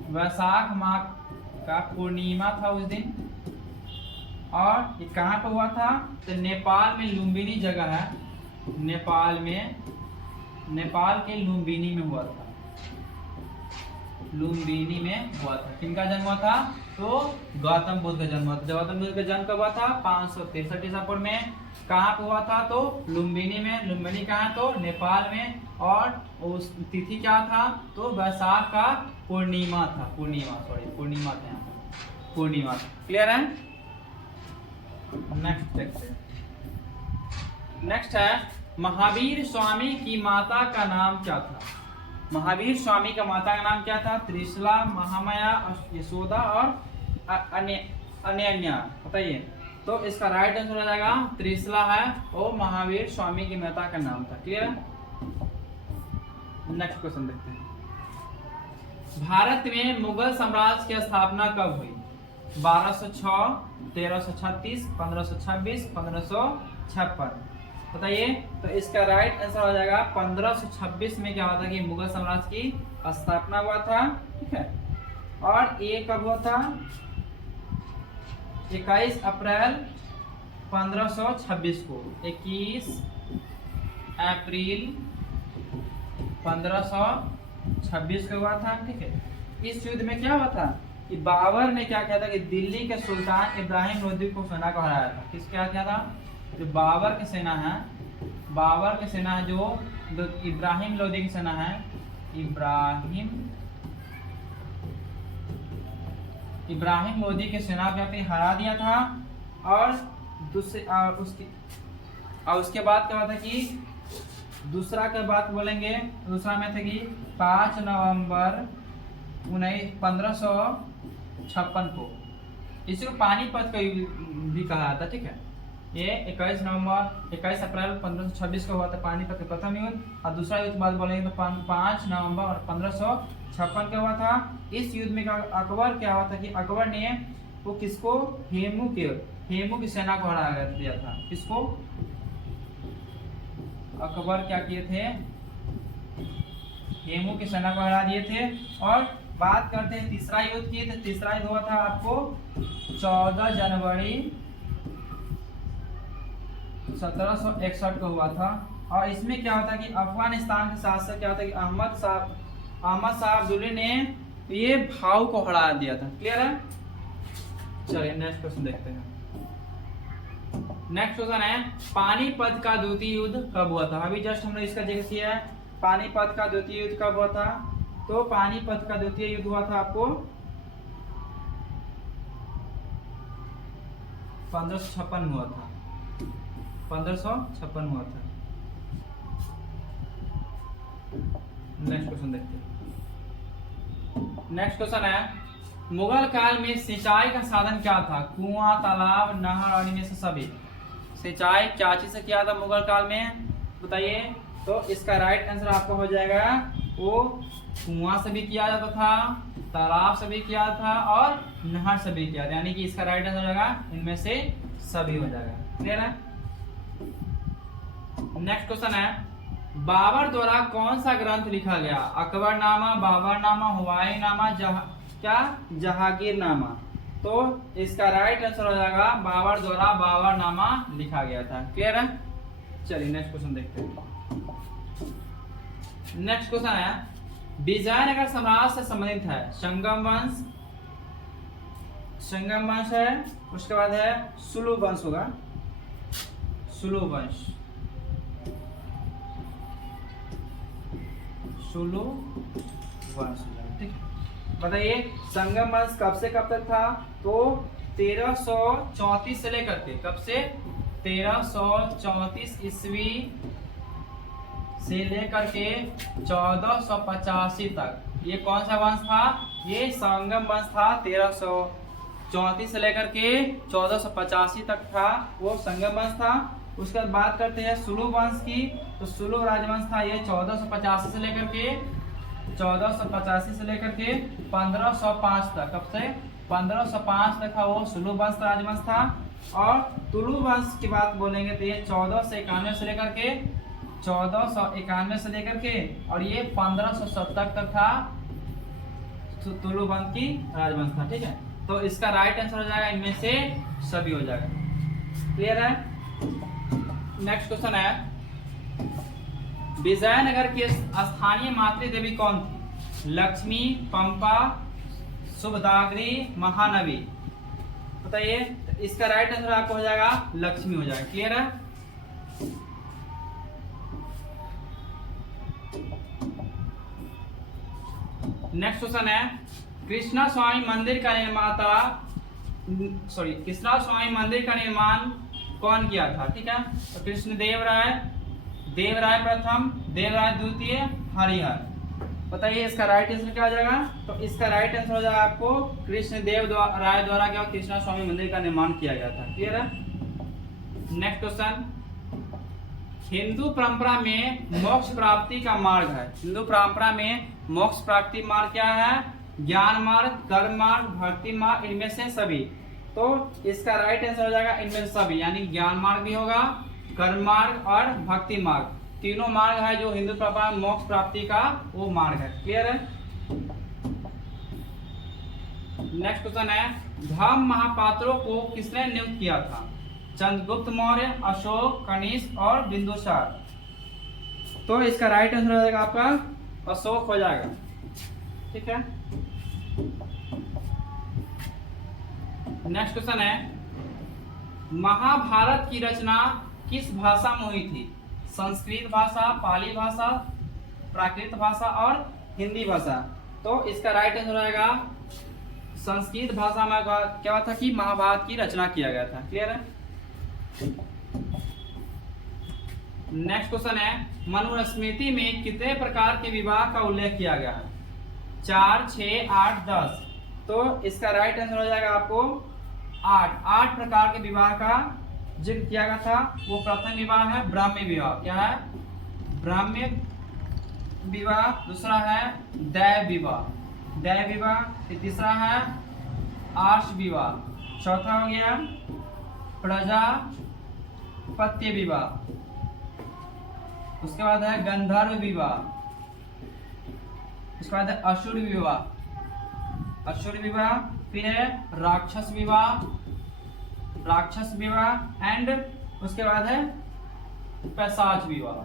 वैशाख माह का पूर्णिमा था उस दिन। और ये कहाँ पे हुआ था? तो नेपाल में लुम्बिनी जगह है, नेपाल के लुम्बिनी में हुआ था। लुम्बिनी में हुआ था। किनका जन्म हुआ था? तो गौतम बुद्ध का जन्म हुआ था। गौतम बुद्ध का जन्म कब हुआ था? 563 ईसा पूर्व में। कहाँ पे हुआ था? तो लुम्बिनी में। लुम्बिनी कहाँ? तो नेपाल में। और उस तिथि क्या था? तो वैशाख का पूर्णिमा था। पूर्णिमा था यहाँ पर, पूर्णिमा था। क्लियर है? नेक्स्ट देखते हैं। नेक्स्ट है महावीर स्वामी की माता का नाम क्या था? महावीर स्वामी का माता का नाम क्या था? त्रिशला, महामाया, यशोदा और अनन्या। बताइए, तो इसका राइट आंसर हो जाएगा त्रिशला है, वो महावीर स्वामी की माता का नाम था। क्लियर? नेक्स्ट क्वेश्चन देखते हैं। भारत में मुगल साम्राज्य की स्थापना कब हुई? 1206, 1336, 1526, 1556। बताइए, तो इसका राइट आंसर हो जाएगा 1526 में क्या हुआ था कि मुगल साम्राज्य की स्थापना हुआ था। ठीक है, और ये कब हुआ था? 21 अप्रैल 1526 को। 21 अप्रैल 1526 को हुआ था। ठीक है, इस युद्ध में क्या हुआ था कि बाबर ने क्या किया था कि दिल्ली के सुल्तान इब्राहिम लोदी को सेना को हराया था। किस क्या किया था? जो बाबर की सेना है, बाबर की सेना जो इब्राहिम लोदी की सेना है, इब्राहिम लोदी की सेना को अपने हरा दिया था। और दूसरे उसके बाद क्या था कि दूसरा के बात बोलेंगे, दूसरा में था कि 5 नवंबर 1556 को, इसी को पानीपत का भी कहा जाता, ठीक है। ये 21 अप्रैल 1526 को हुआ था पानीपत का प्रथम युद्ध। और दूसरा युद्ध बात बोलेंगे तो 5 नवंबर और 1556 का हुआ था। इस युद्ध में अकबर क्या हुआ था कि अकबर ने वो किसको, हेमू की सेना को हरा दिया था। किसको, अकबर क्या किए थे, हेमू की सेना को हरा दिए थे। और बात करते हैं तीसरा युद्ध की, तो तीसरा युद्ध हुआ था आपको 14 जनवरी 1761 को हुआ था। और इसमें क्या होता है कि अफगानिस्तान के शासक क्या होता है कि अहमद शाह अब्दुल्ली ने ये भाव को हरा दिया था। क्लियर है। चलिए नेक्स्ट क्वेश्चन देखते हैं। नेक्स्ट क्वेश्चन है, पानीपत का द्वितीय युद्ध कब हुआ था। अभी जस्ट हमने इसका जिक्र किया है, पानीपत का द्वितीय युद्ध कब हुआ था। तो पानीपत का द्वितीय युद्ध हुआ था आपको 1556 हुआ था, 1556 हुआ था। नेक्स्ट क्वेश्चन देखते हैं। नेक्स्ट क्वेश्चन है, मुगल काल में सिंचाई का साधन क्या था। कुआं, तालाब, नहर और इनमें से सभी। सिंचाई क्या चीज से किया था मुगल काल में, बताइए। तो इसका राइट आंसर आपका हो जाएगा, वो कुआं से भी किया जाता था, तालाब से भी किया था और नहर से भी किया था। यानी कि इसका राइट आंसर हो जाएगा इनमें से सभी हो जाएगा। क्लियर है। नेक्स्ट क्वेश्चन है, बाबर द्वारा कौन सा ग्रंथ लिखा गया। अकबरनामा, बाबरनामा, हुमायूंनामा, जहांगीरनामा। तो इसका राइट आंसर हो जाएगा बाबर द्वारा बाबरनामा लिखा गया था। क्लियर है। चलिए नेक्स्ट क्वेश्चन देखते हैं। नेक्स्ट क्वेश्चन है, विजयनगर साम्राज्य से संबंधित है। संगम वंश है, उसके बाद है सुलु वंश होगा, सुलु वंश, ठीक है। बताइए संगम वंश कब से कब तक था। तो 1334 से लेकर के, कब से 1334 ईस्वी से लेकर के 1485 तक। ये कौन सा वंश था, ये संगम वंश था। 1334 से लेकर के 1485 तक था, वो संगम वंश था। उसके बाद बात करते हैं सुलु वंश की। तो सुलु राजवंश था, ये 1485 से लेकर के 1505 तक। कब से 1505 तक था, वो सुलु वंश राजवंश था। और तुलु वंश की बात बोलेंगे तो ये 1491 से लेकर के 1491 से लेकर के और ये 1570 तक था, तुलु वंश की राजवंश था। ठीक है। तो इसका राइट आंसर हो जाएगा इनमें से सभी हो जाएगा। क्लियर है। नेक्स्ट क्वेश्चन है, विजयनगर की स्थानीय मातृ देवी कौन थी। लक्ष्मी, पंपा, सुभदाग्री, महानवी। बताइए। इसका राइट आंसर आपको हो जाएगा लक्ष्मी हो जाएगा। क्लियर है। नेक्स्ट क्वेश्चन है, कृष्णा स्वामी मंदिर का निर्माण कौन किया था। ठीक है। तो कृष्णदेव राय प्रथम, देवराय द्वितीय, हरिहर। बताइए इसका राइट आंसर क्या हो जाएगा। तो इसका राइट आंसर हो जाएगा आपको कृष्णदेव राय द्वारा क्या कृष्णा स्वामी मंदिर का निर्माण किया गया था। क्लियर है। नेक्स्ट क्वेश्चन, हिंदू परंपरा में मोक्ष प्राप्ति का मार्ग है। हिंदू परंपरा में मोक्ष प्राप्ति मार्ग क्या है। ज्ञान मार्ग, कर्म मार्ग, भक्ति मार्ग, इनमें से सभी। तो इसका राइट आंसर हो जाएगा इनमें से सभी, यानी ज्ञान मार्ग भी होगा, कर्म मार्ग और भक्ति मार्ग। तीनों मार्ग है जो हिंदू परंपरा में मोक्ष प्राप्ति का वो मार्ग है। क्लियर है। नेक्स्ट क्वेश्चन है, धम्म महापात्रों को किसने नियुक्त किया था। चंद्रगुप्त मौर्य, अशोक, कनिष्क और बिंदुसार। तो इसका राइट आंसर हो जाएगा आपका अशोक हो जाएगा। ठीक है। नेक्स्ट क्वेश्चन है, महाभारत की रचना किस भाषा में हुई थी। संस्कृत भाषा, पाली भाषा, प्राकृत भाषा और हिंदी भाषा। तो इसका राइट आंसर हो जाएगा संस्कृत भाषा में क्या हुआ था कि महाभारत की रचना किया गया था। क्लियर है। नेक्स्ट क्वेश्चन है मनुस्मृति में कितने प्रकार के विवाह का उल्लेख किया गया है? 4, 6, 8, 10। तो इसका राइट आंसर हो जाएगा आपको 8 प्रकार के विवाह का जिक्र किया गया था। वो प्रथम विवाह है ब्राह्म्य विवाह। क्या है? ब्राह्म्य विवाह। दूसरा है दैव विवाह। तीसरा है आर्ष विवाह। चौथा हो गया प्रजापत्य विवाह। उसके बाद है गंधर्व विवाह। उसके बाद है असुर विवाह। फिर है राक्षस विवाह एंड उसके बाद है पैशाच विवाह।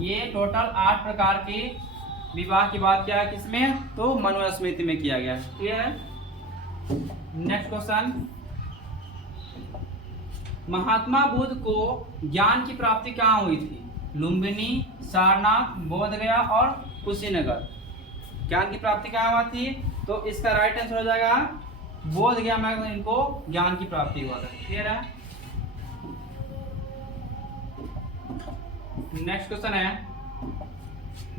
ये टोटल 8 प्रकार के विवाह की बात किया है किसमें? तो मनुस्मृति में किया गया है। क्लियर है। नेक्स्ट क्वेश्चन, महात्मा बुद्ध को ज्ञान की प्राप्ति कहाँ हुई थी? लुम्बिनी, सारनाथ, बोधगया और कुशीनगर। ज्ञान की प्राप्ति कहाँ हुआ थी? तो इसका राइट आंसर हो जाएगा बोधगया में इनको ज्ञान की प्राप्ति हुआ था। क्लियर है। नेक्स्ट क्वेश्चन है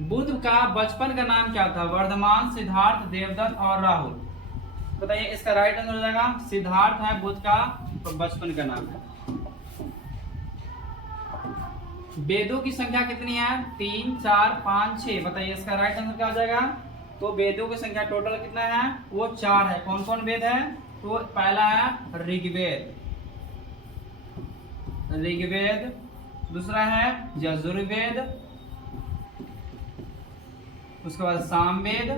बुद्ध का बचपन का नाम क्या था? वर्धमान, सिद्धार्थ, देवदत्त और राहुल। बताइए इसका राइट आंसर हो जाएगा सिद्धार्थ है बुद्ध का बचपन का नाम है। वेदों की संख्या कितनी है? 3, 4, 5, 6। बताइए इसका राइट आंसर क्या हो जाएगा? तो वेदों की संख्या टोटल कितना है? वो 4 है। कौन कौन वेद है? तो पहला है ऋग्वेद, दूसरा है यजुर्वेद, उसके बाद सामवेद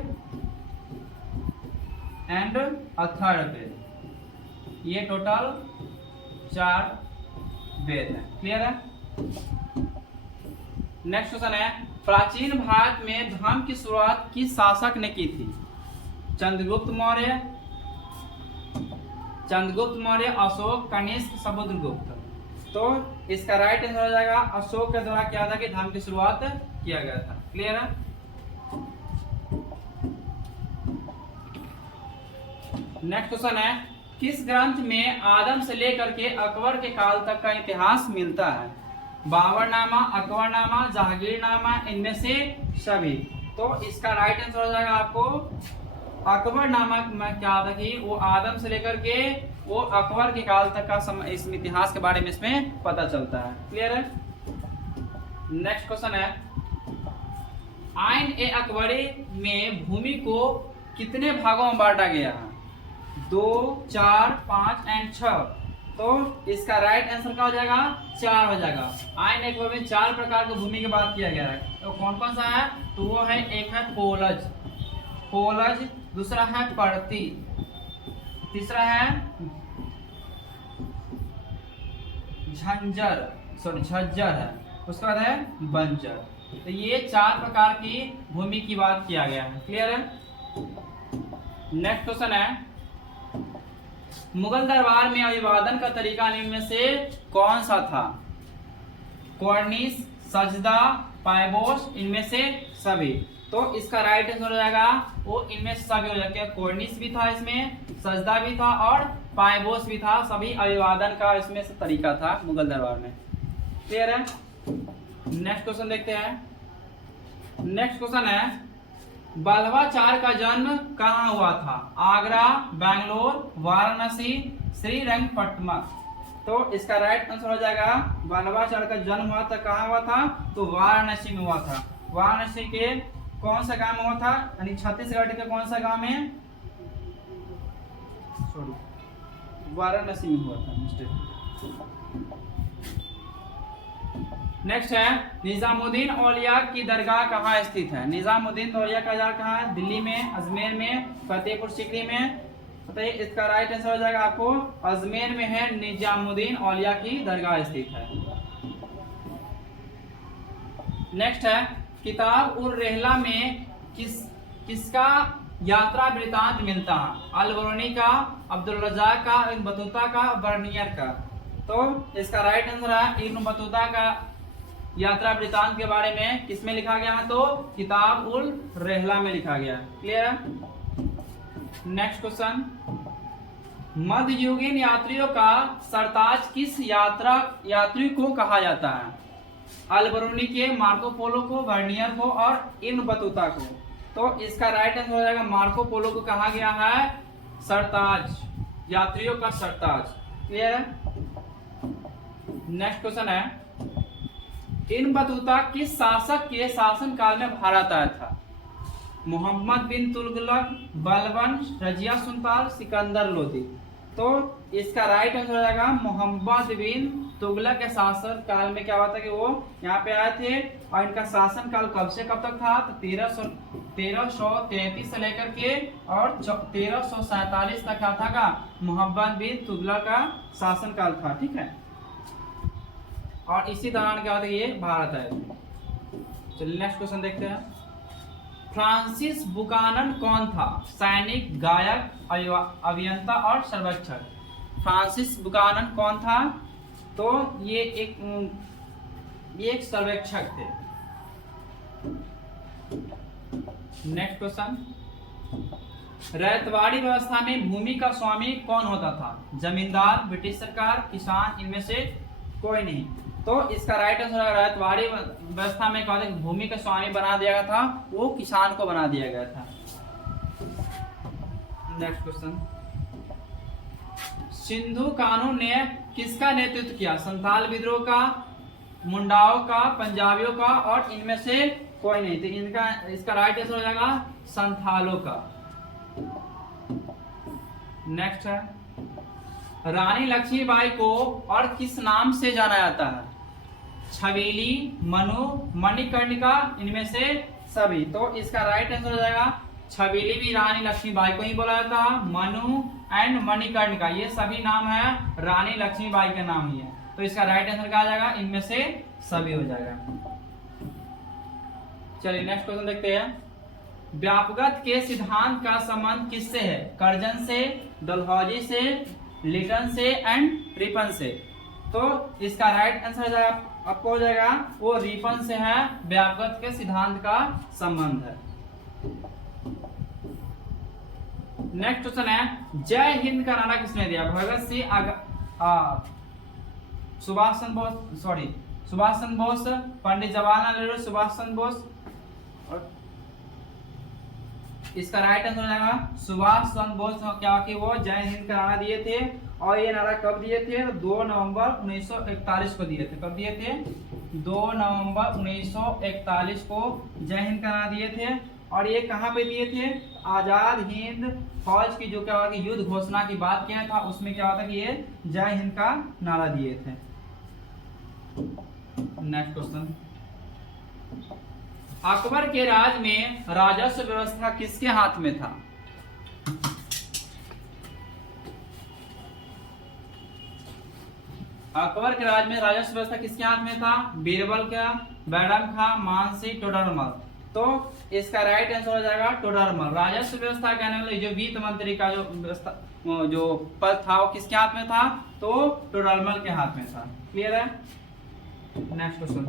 एंड अथर्ववेद। ये टोटल 4 वेद है। क्लियर है। नेक्स्ट क्वेश्चन है प्राचीन भारत में धर्म की शुरुआत किस शासक ने की थी? चंद्रगुप्त मौर्य, अशोक, कनिष्क, समुद्रगुप्त। तो इसका राइट आंसर हो जाएगा अशोक के द्वारा क्या था कि धर्म की शुरुआत किया गया था। क्लियर है। नेक्स्ट क्वेश्चन है किस ग्रंथ में आदम से लेकर के अकबर के काल तक का इतिहास मिलता है? बाबरनामा, अकबरनामा, जहांगीरनामा, इनमें से सभी। तो इसका राइट आंसर हो जाएगा आपको अकबरनामा में क्या था कि वो आदम से लेकर के वो अकबर के काल तक का इस इतिहास के बारे में इसमें पता चलता है। क्लियर है। नेक्स्ट क्वेश्चन है आइन ए अकबरी में भूमि को कितने भागों में बांटा गया है? 2, 4, 5 एंड 6। तो इसका राइट आंसर क्या हो जाएगा? 4 हो जाएगा। आइन एक में 4 प्रकार की भूमि की बात किया गया है। तो कौन कौन सा है? तो वो है एक है पोलज, दूसरा है परती, तीसरा है झज्जर है, उसके बाद है बंजर। तो ये 4 प्रकार की भूमि की बात किया गया है। क्लियर है। नेक्स्ट क्वेश्चन है मुगल दरबार में अभिवादन का तरीका निम्न में से कौन सा था? कॉर्निश, सजदा, पायबोस, इनमें से सभी। तो इसका राइट आंसर हो जाएगा वो इनमें से सभी हो जाएगा। कॉर्निश भी था, इसमें सजदा भी था और पायबोस भी था। सभी अभिवादन का इसमें से तरीका था मुगल दरबार में। क्लियर है। नेक्स्ट क्वेश्चन देखते हैं। नेक्स्ट क्वेश्चन है बल्लभाचार्य का जन्म कहाँ हुआ था? आगरा, बैंगलोर, वाराणसी, श्रीरंगपट्टनम। तो इसका राइट आंसर हो जाएगा बल्लभाचार्य का जन्म हुआ था कहाँ हुआ था? तो वाराणसी में हुआ था। वाराणसी के कौन सा गांव में हुआ था? यानी छत्तीसगढ़ के कौन सा गांव में? वाराणसी में हुआ था। मिस्टेक। नेक्स्ट है निजामुद्दीन औलिया की दरगाह कहाँ स्थित है? निजामुद्दीन औलिया का दरगाह कहाँ है? दिल्ली में, अजमेर में, फतेहपुर सीकरी में। बताइए इसका राइट आंसर हो जाएगा आपको अजमेर में है निजामुद्दीन औलिया की दरगाह स्थित है। नेक्स्ट है किताब उर रहला में किसका यात्रा वृतांत मिलता है? अल-बरूनी का, अब्दुल रज़ाक का, इब्न बतूता का, बर्नियर का। तो इसका राइट आंसर है इब्न बतूता का यात्रा वृतांत के बारे में किसमें लिखा गया है? तो किताब उल रहला में लिखा गया है। क्लियर है? नेक्स्ट क्वेश्चन, मध्ययुगीन यात्रियों का सरताज किस यात्री को कहा जाता है? अलबरूनी के, मार्को पोलो को, वर्नियर को और इब्न बतूता को। तो इसका राइट आंसर हो जाएगा मार्को पोलो को कहा गया है सरताज, यात्रियों का सरताज। क्लियर है? नेक्स्ट क्वेश्चन है, इब्न बतूता किस शासक के शासन काल में भारत आया था? मोहम्मद बिन तुगलक, बलबन, रजिया सुल्तान, सिकंदर लोदी। तो इसका राइट आंसर हो जाएगा मोहम्मद बिन तुगलक के शासन काल में क्या हुआ था कि वो यहाँ पे आए थे। और इनका शासन काल कब से कब तक था? तो 1333 से लेकर के और 1347 तक क्या था का मोहम्मद बिन तुगलक का शासन काल था। ठीक है, और इसी दौरान क्या होता है ये भारत आए थे। चलिए नेक्स्ट क्वेश्चन देखते हैं, फ्रांसिस बुकानन कौन था? सैनिक, गायक, अभियंता और सर्वेक्षक। फ्रांसिस बुकानन कौन था? तो ये एक सर्वेक्षक थे। नेक्स्ट क्वेश्चन, रैयतवाड़ी व्यवस्था में भूमि का स्वामी कौन होता था? जमींदार, ब्रिटिश सरकार, किसान, इनमें से कोई नहीं। तो इसका राइट आंसर रैयतवाड़ी व्यवस्था में क्या भूमि का स्वामी बना दिया गया था? वो किसान को बना दिया गया था। नेक्स्ट क्वेश्चन, सिंधु कानून ने किसका नेतृत्व किया? संथाल विद्रोह का, मुंडाओं का, पंजाबियों का और इनमें से कोई नहीं। तो इसका राइट आंसर हो जाएगा संथालों का। नेक्स्ट है, रानी लक्ष्मीबाई को और किस नाम से जाना जाता है? छबीली, मनु, मणिकर्णिका, इनमें से सभी। तो इसका राइट आंसर हो जाएगा छबीली भी रानी लक्ष्मीबाई को ही बोला जाता है, मनु एंड मणिकर्णिका ये सभी नाम है रानी लक्ष्मीबाई के नाम ही है। तो इसका राइट आंसर क्या आ जाएगा? इनमें से सभी हो जाएगा। चलिए नेक्स्ट क्वेश्चन देखते हैं, व्यापकता के सिद्धांत का संबंध किससे है? कर्जन से, डलहौजी से, लिटन से एंड रिपन से। तो इसका राइट आंसर आपको हो जाएगा वो रिपन से है, व्यापकता के सिद्धांत का संबंध है। नेक्स्ट क्वेश्चन है, जय हिंद का नारा किसने दिया? भगत सिंह, सुभाष चंद्र बोस, पंडित जवाहरलाल नेहरू, सुभाष चंद्र बोस। और इसका राइट आंसर हो जाएगा सुभाष चंद्र बोस। क्या कि वो जय हिंद का नारा दिए थे। और ये नारा कब दिए थे? 2 नवंबर 1941 को दिए थे। कब दिए थे? 2 नवंबर 1941 को जय हिंद का नारा दिए थे। और ये कहाँ पे दिए थे? आजाद हिंद फौज की जो क्या हुआ कि युद्ध घोषणा की बात किया था उसमें क्या होता कि ये जय हिंद का नारा दिए थे। नेक्स्ट क्वेश्चन, अकबर के राज में राजस्व व्यवस्था किसके हाथ में था? अकबर के राज में राजस्व व्यवस्था किसके हाथ में था? बीरबल का, बैरम खां, मानसी, टोडरमल। तो इसका राइट आंसर हो जाएगा टोडरमल। राजस्व व्यवस्था कहने वाले जो वित्त मंत्री का जो व्यवस्था जो पद था वो किसके हाथ में था? तो टोडरमल के हाथ में था। क्लियर है? नेक्स्ट क्वेश्चन,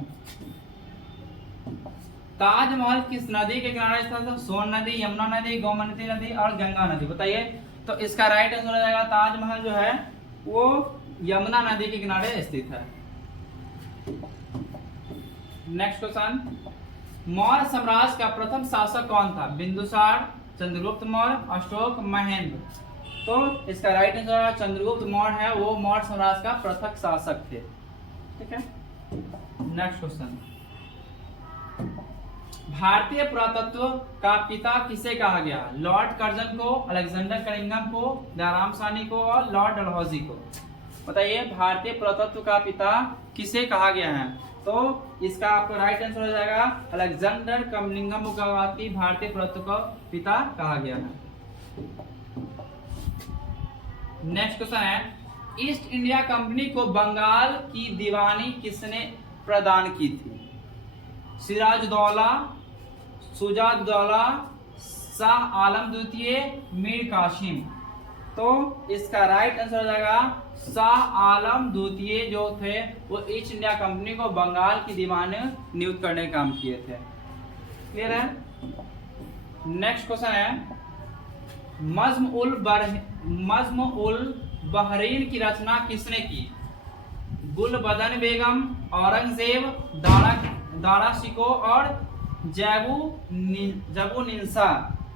ताजमहल किस नदी के किनारे स्थित है? सोन नदी, यमुना नदी, गोमती नदी और गंगा नदी। बताइए। तो इसका राइट आंसर हो जाएगा ताजमहल जो है वो यमुना नदी के किनारे स्थित है। नेक्स्ट क्वेश्चन, मौर्य साम्राज्य का प्रथम शासक कौन था? बिंदुसार, चंद्रगुप्त मौर्य, अशोक, महेंद्र। तो इसका राइट आंसर चंद्रगुप्त मौर्य है, वो मौर्य साम्राज्य का प्रथम शासक थे। ठीक है। नेक्स्ट क्वेश्चन, भारतीय पुरातत्व का पिता किसे कहा गया? लॉर्ड कर्जन को, अलेक्जेंडर कनिंघम को, दयाराम साहनी को और लॉर्ड डलहौजी को। बताइए भारतीय पुरातत्व का पिता किसे कहा गया है? तो इसका आपका राइट आंसर हो जाएगा अलेक्जेंडर कनिंघम को भारतीय पुरातत्व का पिता कहा गया है। नेक्स्ट क्वेश्चन है, ईस्ट इंडिया कंपनी को बंगाल की दीवानी किसने प्रदान की थी? सिराजुद्दौला, शुजाउद्दौला, शाह आलम द्वितीय, मीर कासिम। तो इसका राइट आंसर हो जाएगा शाह आलम द्वितीय जो थे वो ईस्ट इंडिया कंपनी को बंगाल की दीवानी नियुक्त करने का काम किए थे। क्लियर है। नेक्स्ट क्वेश्चन है मज्म उल बहरीन की रचना किसने की? गुलबदन बेगम, औरंगजेब, दारा शिको और जबू निंसा।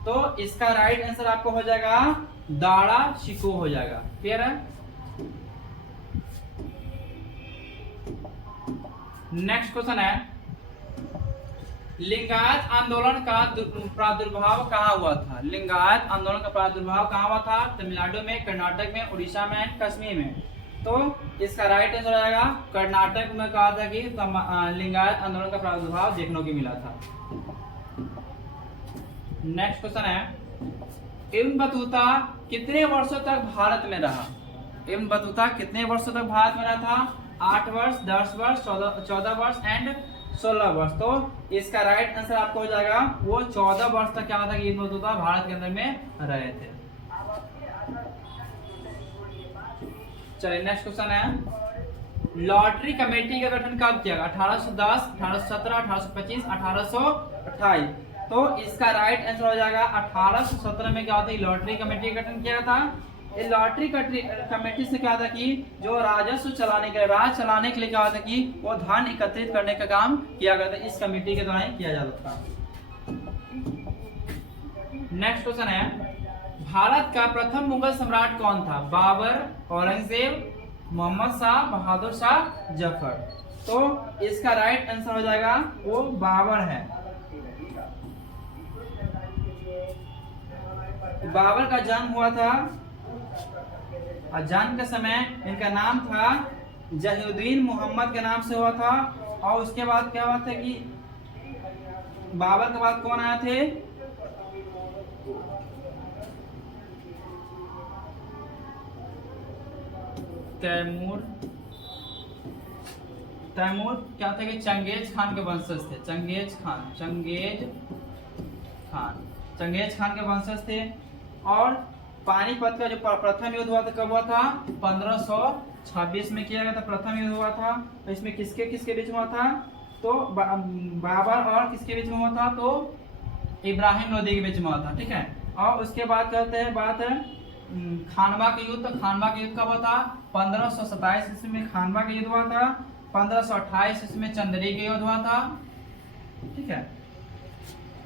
तो इसका राइट आंसर आपको हो जाएगा दारा शिको हो जाएगा। क्लियर है। नेक्स्ट क्वेश्चन है लिंगायत आंदोलन का प्रादुर्भाव कहाँ हुआ था? लिंगायत आंदोलन का प्रादुर्भाव कहाँ हुआ था? तमिलनाडु में, कर्नाटक में, उड़ीसा में, कश्मीर में। तो इसका राइट आंसर हो जाएगा कर्नाटक में कहा था कि लिंगायत आंदोलन का प्रादुर्भाव देखने को मिला था। नेक्स्ट क्वेश्चन है इब्न बतूता कितने वर्षों तक भारत में रहा? इब्न बतूता कितने वर्षों तक भारत में रहा था? 8 वर्ष, 10 वर्ष, 14 वर्ष एंड 16 वर्ष। तो इसका राइट आंसर आपको हो जाएगा वो 14 वर्ष तक क्या था कि इब्न बतूता भारत के अंदर में रहे थे। चलिए नेक्स्ट क्वेश्चन है लॉटरी कमेटी का गठन कब किया गया? 1810, 1817, 1825, 1828। तो इसका राइट आंसर हो जाएगा 1817 में क्या होता है लॉटरी कमेटी का गठन किया था। ये लॉटरी कमेटी से क्या था कि जो राजस्व चलाने के राज चलाने के लिए क्या होता कि वो धन एकत्रित करने का काम किया गया था, इस कमेटी के द्वारा किया जाता था। नेक्स्ट क्वेश्चन है भारत का प्रथम मुगल सम्राट कौन था? बाबर, औरंगजेब, मोहम्मद शाह, बहादुर शाह, जफर। तो इसका राइट आंसर हो जाएगा वो बाबर है। बाबर का जन्म हुआ था और जन्म के समय इनका नाम था जहीउद्दीन मोहम्मद के नाम से हुआ था। और उसके बाद क्या हुआ था कि बाबर के बाद कौन आए थे? तैमूर क्या था कि चंगेज खान के वंशज थे। चंगेज खान के वंशज थे। और पानीपत का जो प्रथम युद्ध हुआ था कब हुआ था? 1526 में किया गया था प्रथम युद्ध हुआ था। इसमें किसके बीच में हुआ था? तो बाबर और किसके बीच में हुआ था? तो इब्राहिम लोदी के बीच में हुआ था। ठीक है। और उसके बाद कहते हैं बात है खानवा के युद्ध। खानवा के युद्ध कब हुआ था? 1527 ईस्वी में खानवा का युद्ध हुआ था। 1528 ईस्वी में चंदेरी का युद्ध हुआ था। ठीक है।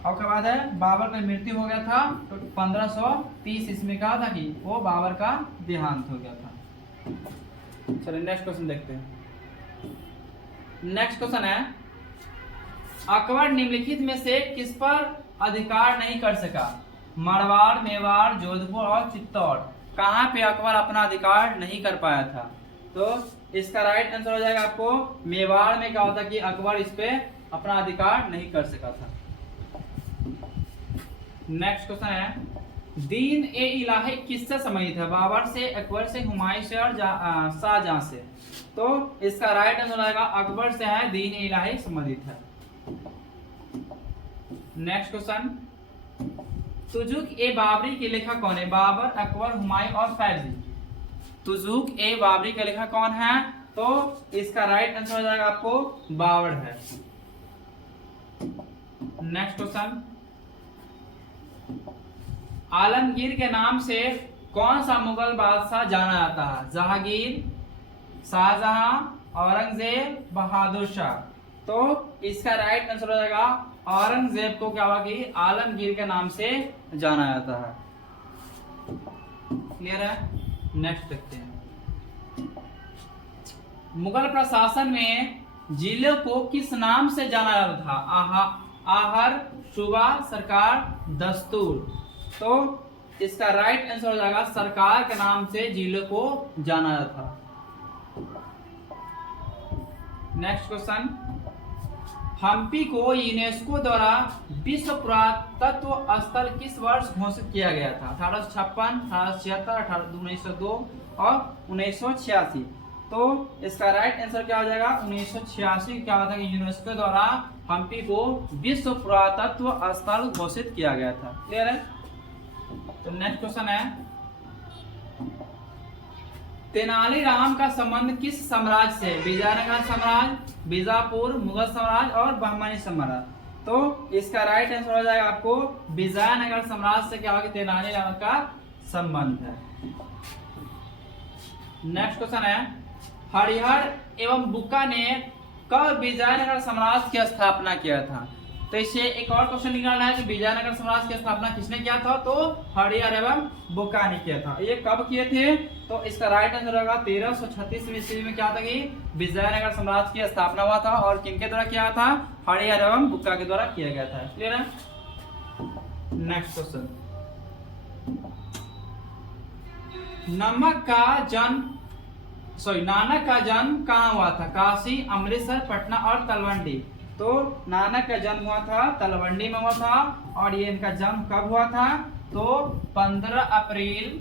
और के बाद है बाबर का मृत्यु हो गया था तो 1530 ईस्वी का था कि वो बाबर का देहांत हो गया था। चलिए नेक्स्ट क्वेश्चन देखते हैं। नेक्स्ट क्वेश्चन है अकबर निम्नलिखित में से किस पर अधिकार नहीं कर सका? मारवाड़, मेवाड़, जोधपुर और चित्तौड़। कहाँ पे अकबर अपना अधिकार नहीं कर पाया था? तो इसका राइट आंसर हो जाएगा आपको मेवाड़ में क्या होता कि अकबर इस पे अपना अधिकार नहीं कर सका था। नेक्स्ट क्वेश्चन है दीन ए इलाही किससे संबंधित है? बाबर से, अकबर से, हुमायूं से और शाहजहां से। तो इसका राइट आंसर हो जाएगा अकबर से है, दीन ए इलाही संबंधित है। नेक्स्ट क्वेश्चन तुजुक ए बाबरी के लेखक कौन है? बाबर, अकबर, हुमायूं और फैजी। तुजुक ए बाबरी का लेखक कौन है? तो इसका राइट आंसर हो जाएगा आपको बाबर है। नेक्स्ट क्वेश्चन आलमगीर के नाम से कौन सा मुगल बादशाह जाना जाता है? जहांगीर, शाहजहां, औरंगजेब, बहादुर शाह। तो इसका राइट आंसर हो जाएगा औरंगजेब को क्या हुआ कि आलमगीर के नाम से जाना जाता है। क्लियर है। नेक्स्ट देखते हैं मुगल प्रशासन में जिले को किस नाम से जाना जाता था? आहर, सूबा, सरकार, दस्तूर। तो इसका राइट आंसर हो जाएगा सरकार के नाम से जिले को जाना जाता था। नेक्स्ट क्वेश्चन हम्पी को यूनेस्को द्वारा विश्व पुरातत्व स्थल किस वर्ष घोषित किया गया था? 1856, 1876, 1902 और 1986। तो इसका राइट आंसर क्या हो जाएगा 1986 क्या होता है यूनेस्को द्वारा हम्पी को विश्व पुरातत्व स्थल घोषित किया गया था। क्लियर है। तो नेक्स्ट क्वेश्चन है तेनालीराम का संबंध किस साम्राज्य से? विजयनगर साम्राज्य, बीजापुर, मुगल साम्राज्य और बहमनी साम्राज्य। तो इसका राइट आंसर हो जाएगा आपको विजयनगर साम्राज्य से क्या होगा, तेनालीराम का संबंध है। नेक्स्ट क्वेश्चन है, हरिहर एवं बुक्का ने कब विजयनगर साम्राज्य की स्थापना किया था? तो इससे एक और क्वेश्चन निकालना है कि विजयनगर साम्राज्य की स्थापना किसने किया था? तो हरिहर एवं बुक्का ने किया था। ये कब किए थे? तो इसका राइट आंसर होगा 1336 ईस्वी में क्या था कि विजयनगर साम्राज्य की स्थापना हुआ था, और किनके द्वारा किया था? हरिहर एवं बुक्का के द्वारा किया गया था। क्लियर है? नेक्स्ट क्वेश्चन, नानक का जन्म कहाँ हुआ था? काशी, अमृतसर, पटना और तलवंडी। तो नानक का जन्म हुआ था तलवंडी में हुआ था, और ये इनका जन्म कब हुआ था? तो 15 अप्रैल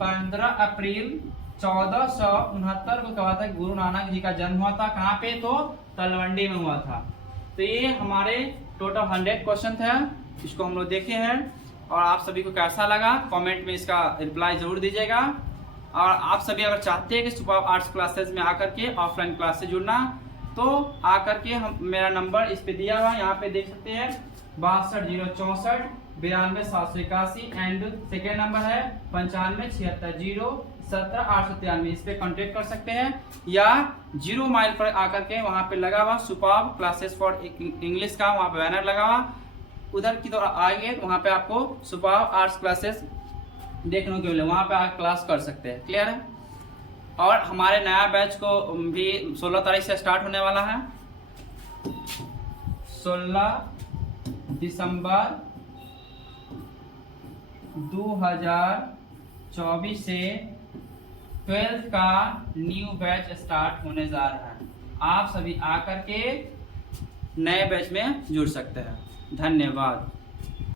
1469 को क्या हुआ था? गुरु नानक जी का जन्म हुआ था। कहाँ पे? तो तलवंडी में हुआ था। तो ये हमारे टोटल 100 क्वेश्चन थे, इसको हम लोग देखे हैं। और आप सभी को कैसा लगा कमेंट में इसका रिप्लाई जरूर दीजिएगा। और आप सभी अगर चाहते हैं कि सुपर आर्ट्स क्लासेस में आकर के ऑफलाइन क्लास से जुड़ना, तो आकर के हम मेरा नंबर इस पे दिया हुआ है, यहाँ पे देख सकते हैं 62 064 92 781, एंड सेकेंड नंबर है 95 76 0 17 893। इस पे कांटेक्ट कर सकते हैं, या 0 माइल पर आकर के वहाँ पे लगा हुआ सुपर क्लासेस फॉर इंग्लिश का वहाँ पे बैनर लगा हुआ, उधर की तरफ आएंगे वहाँ पे आपको सुपर आर्ट्स क्लासेस देखने को मिले, वहाँ पे आप क्लास कर सकते हैं। क्लियर है? और हमारे नया बैच को भी 16 तारीख से स्टार्ट होने वाला है। 16 दिसंबर 2024 से 12th का न्यू बैच स्टार्ट होने जा रहा है। आप सभी आकर के नए बैच में जुड़ सकते हैं। धन्यवाद।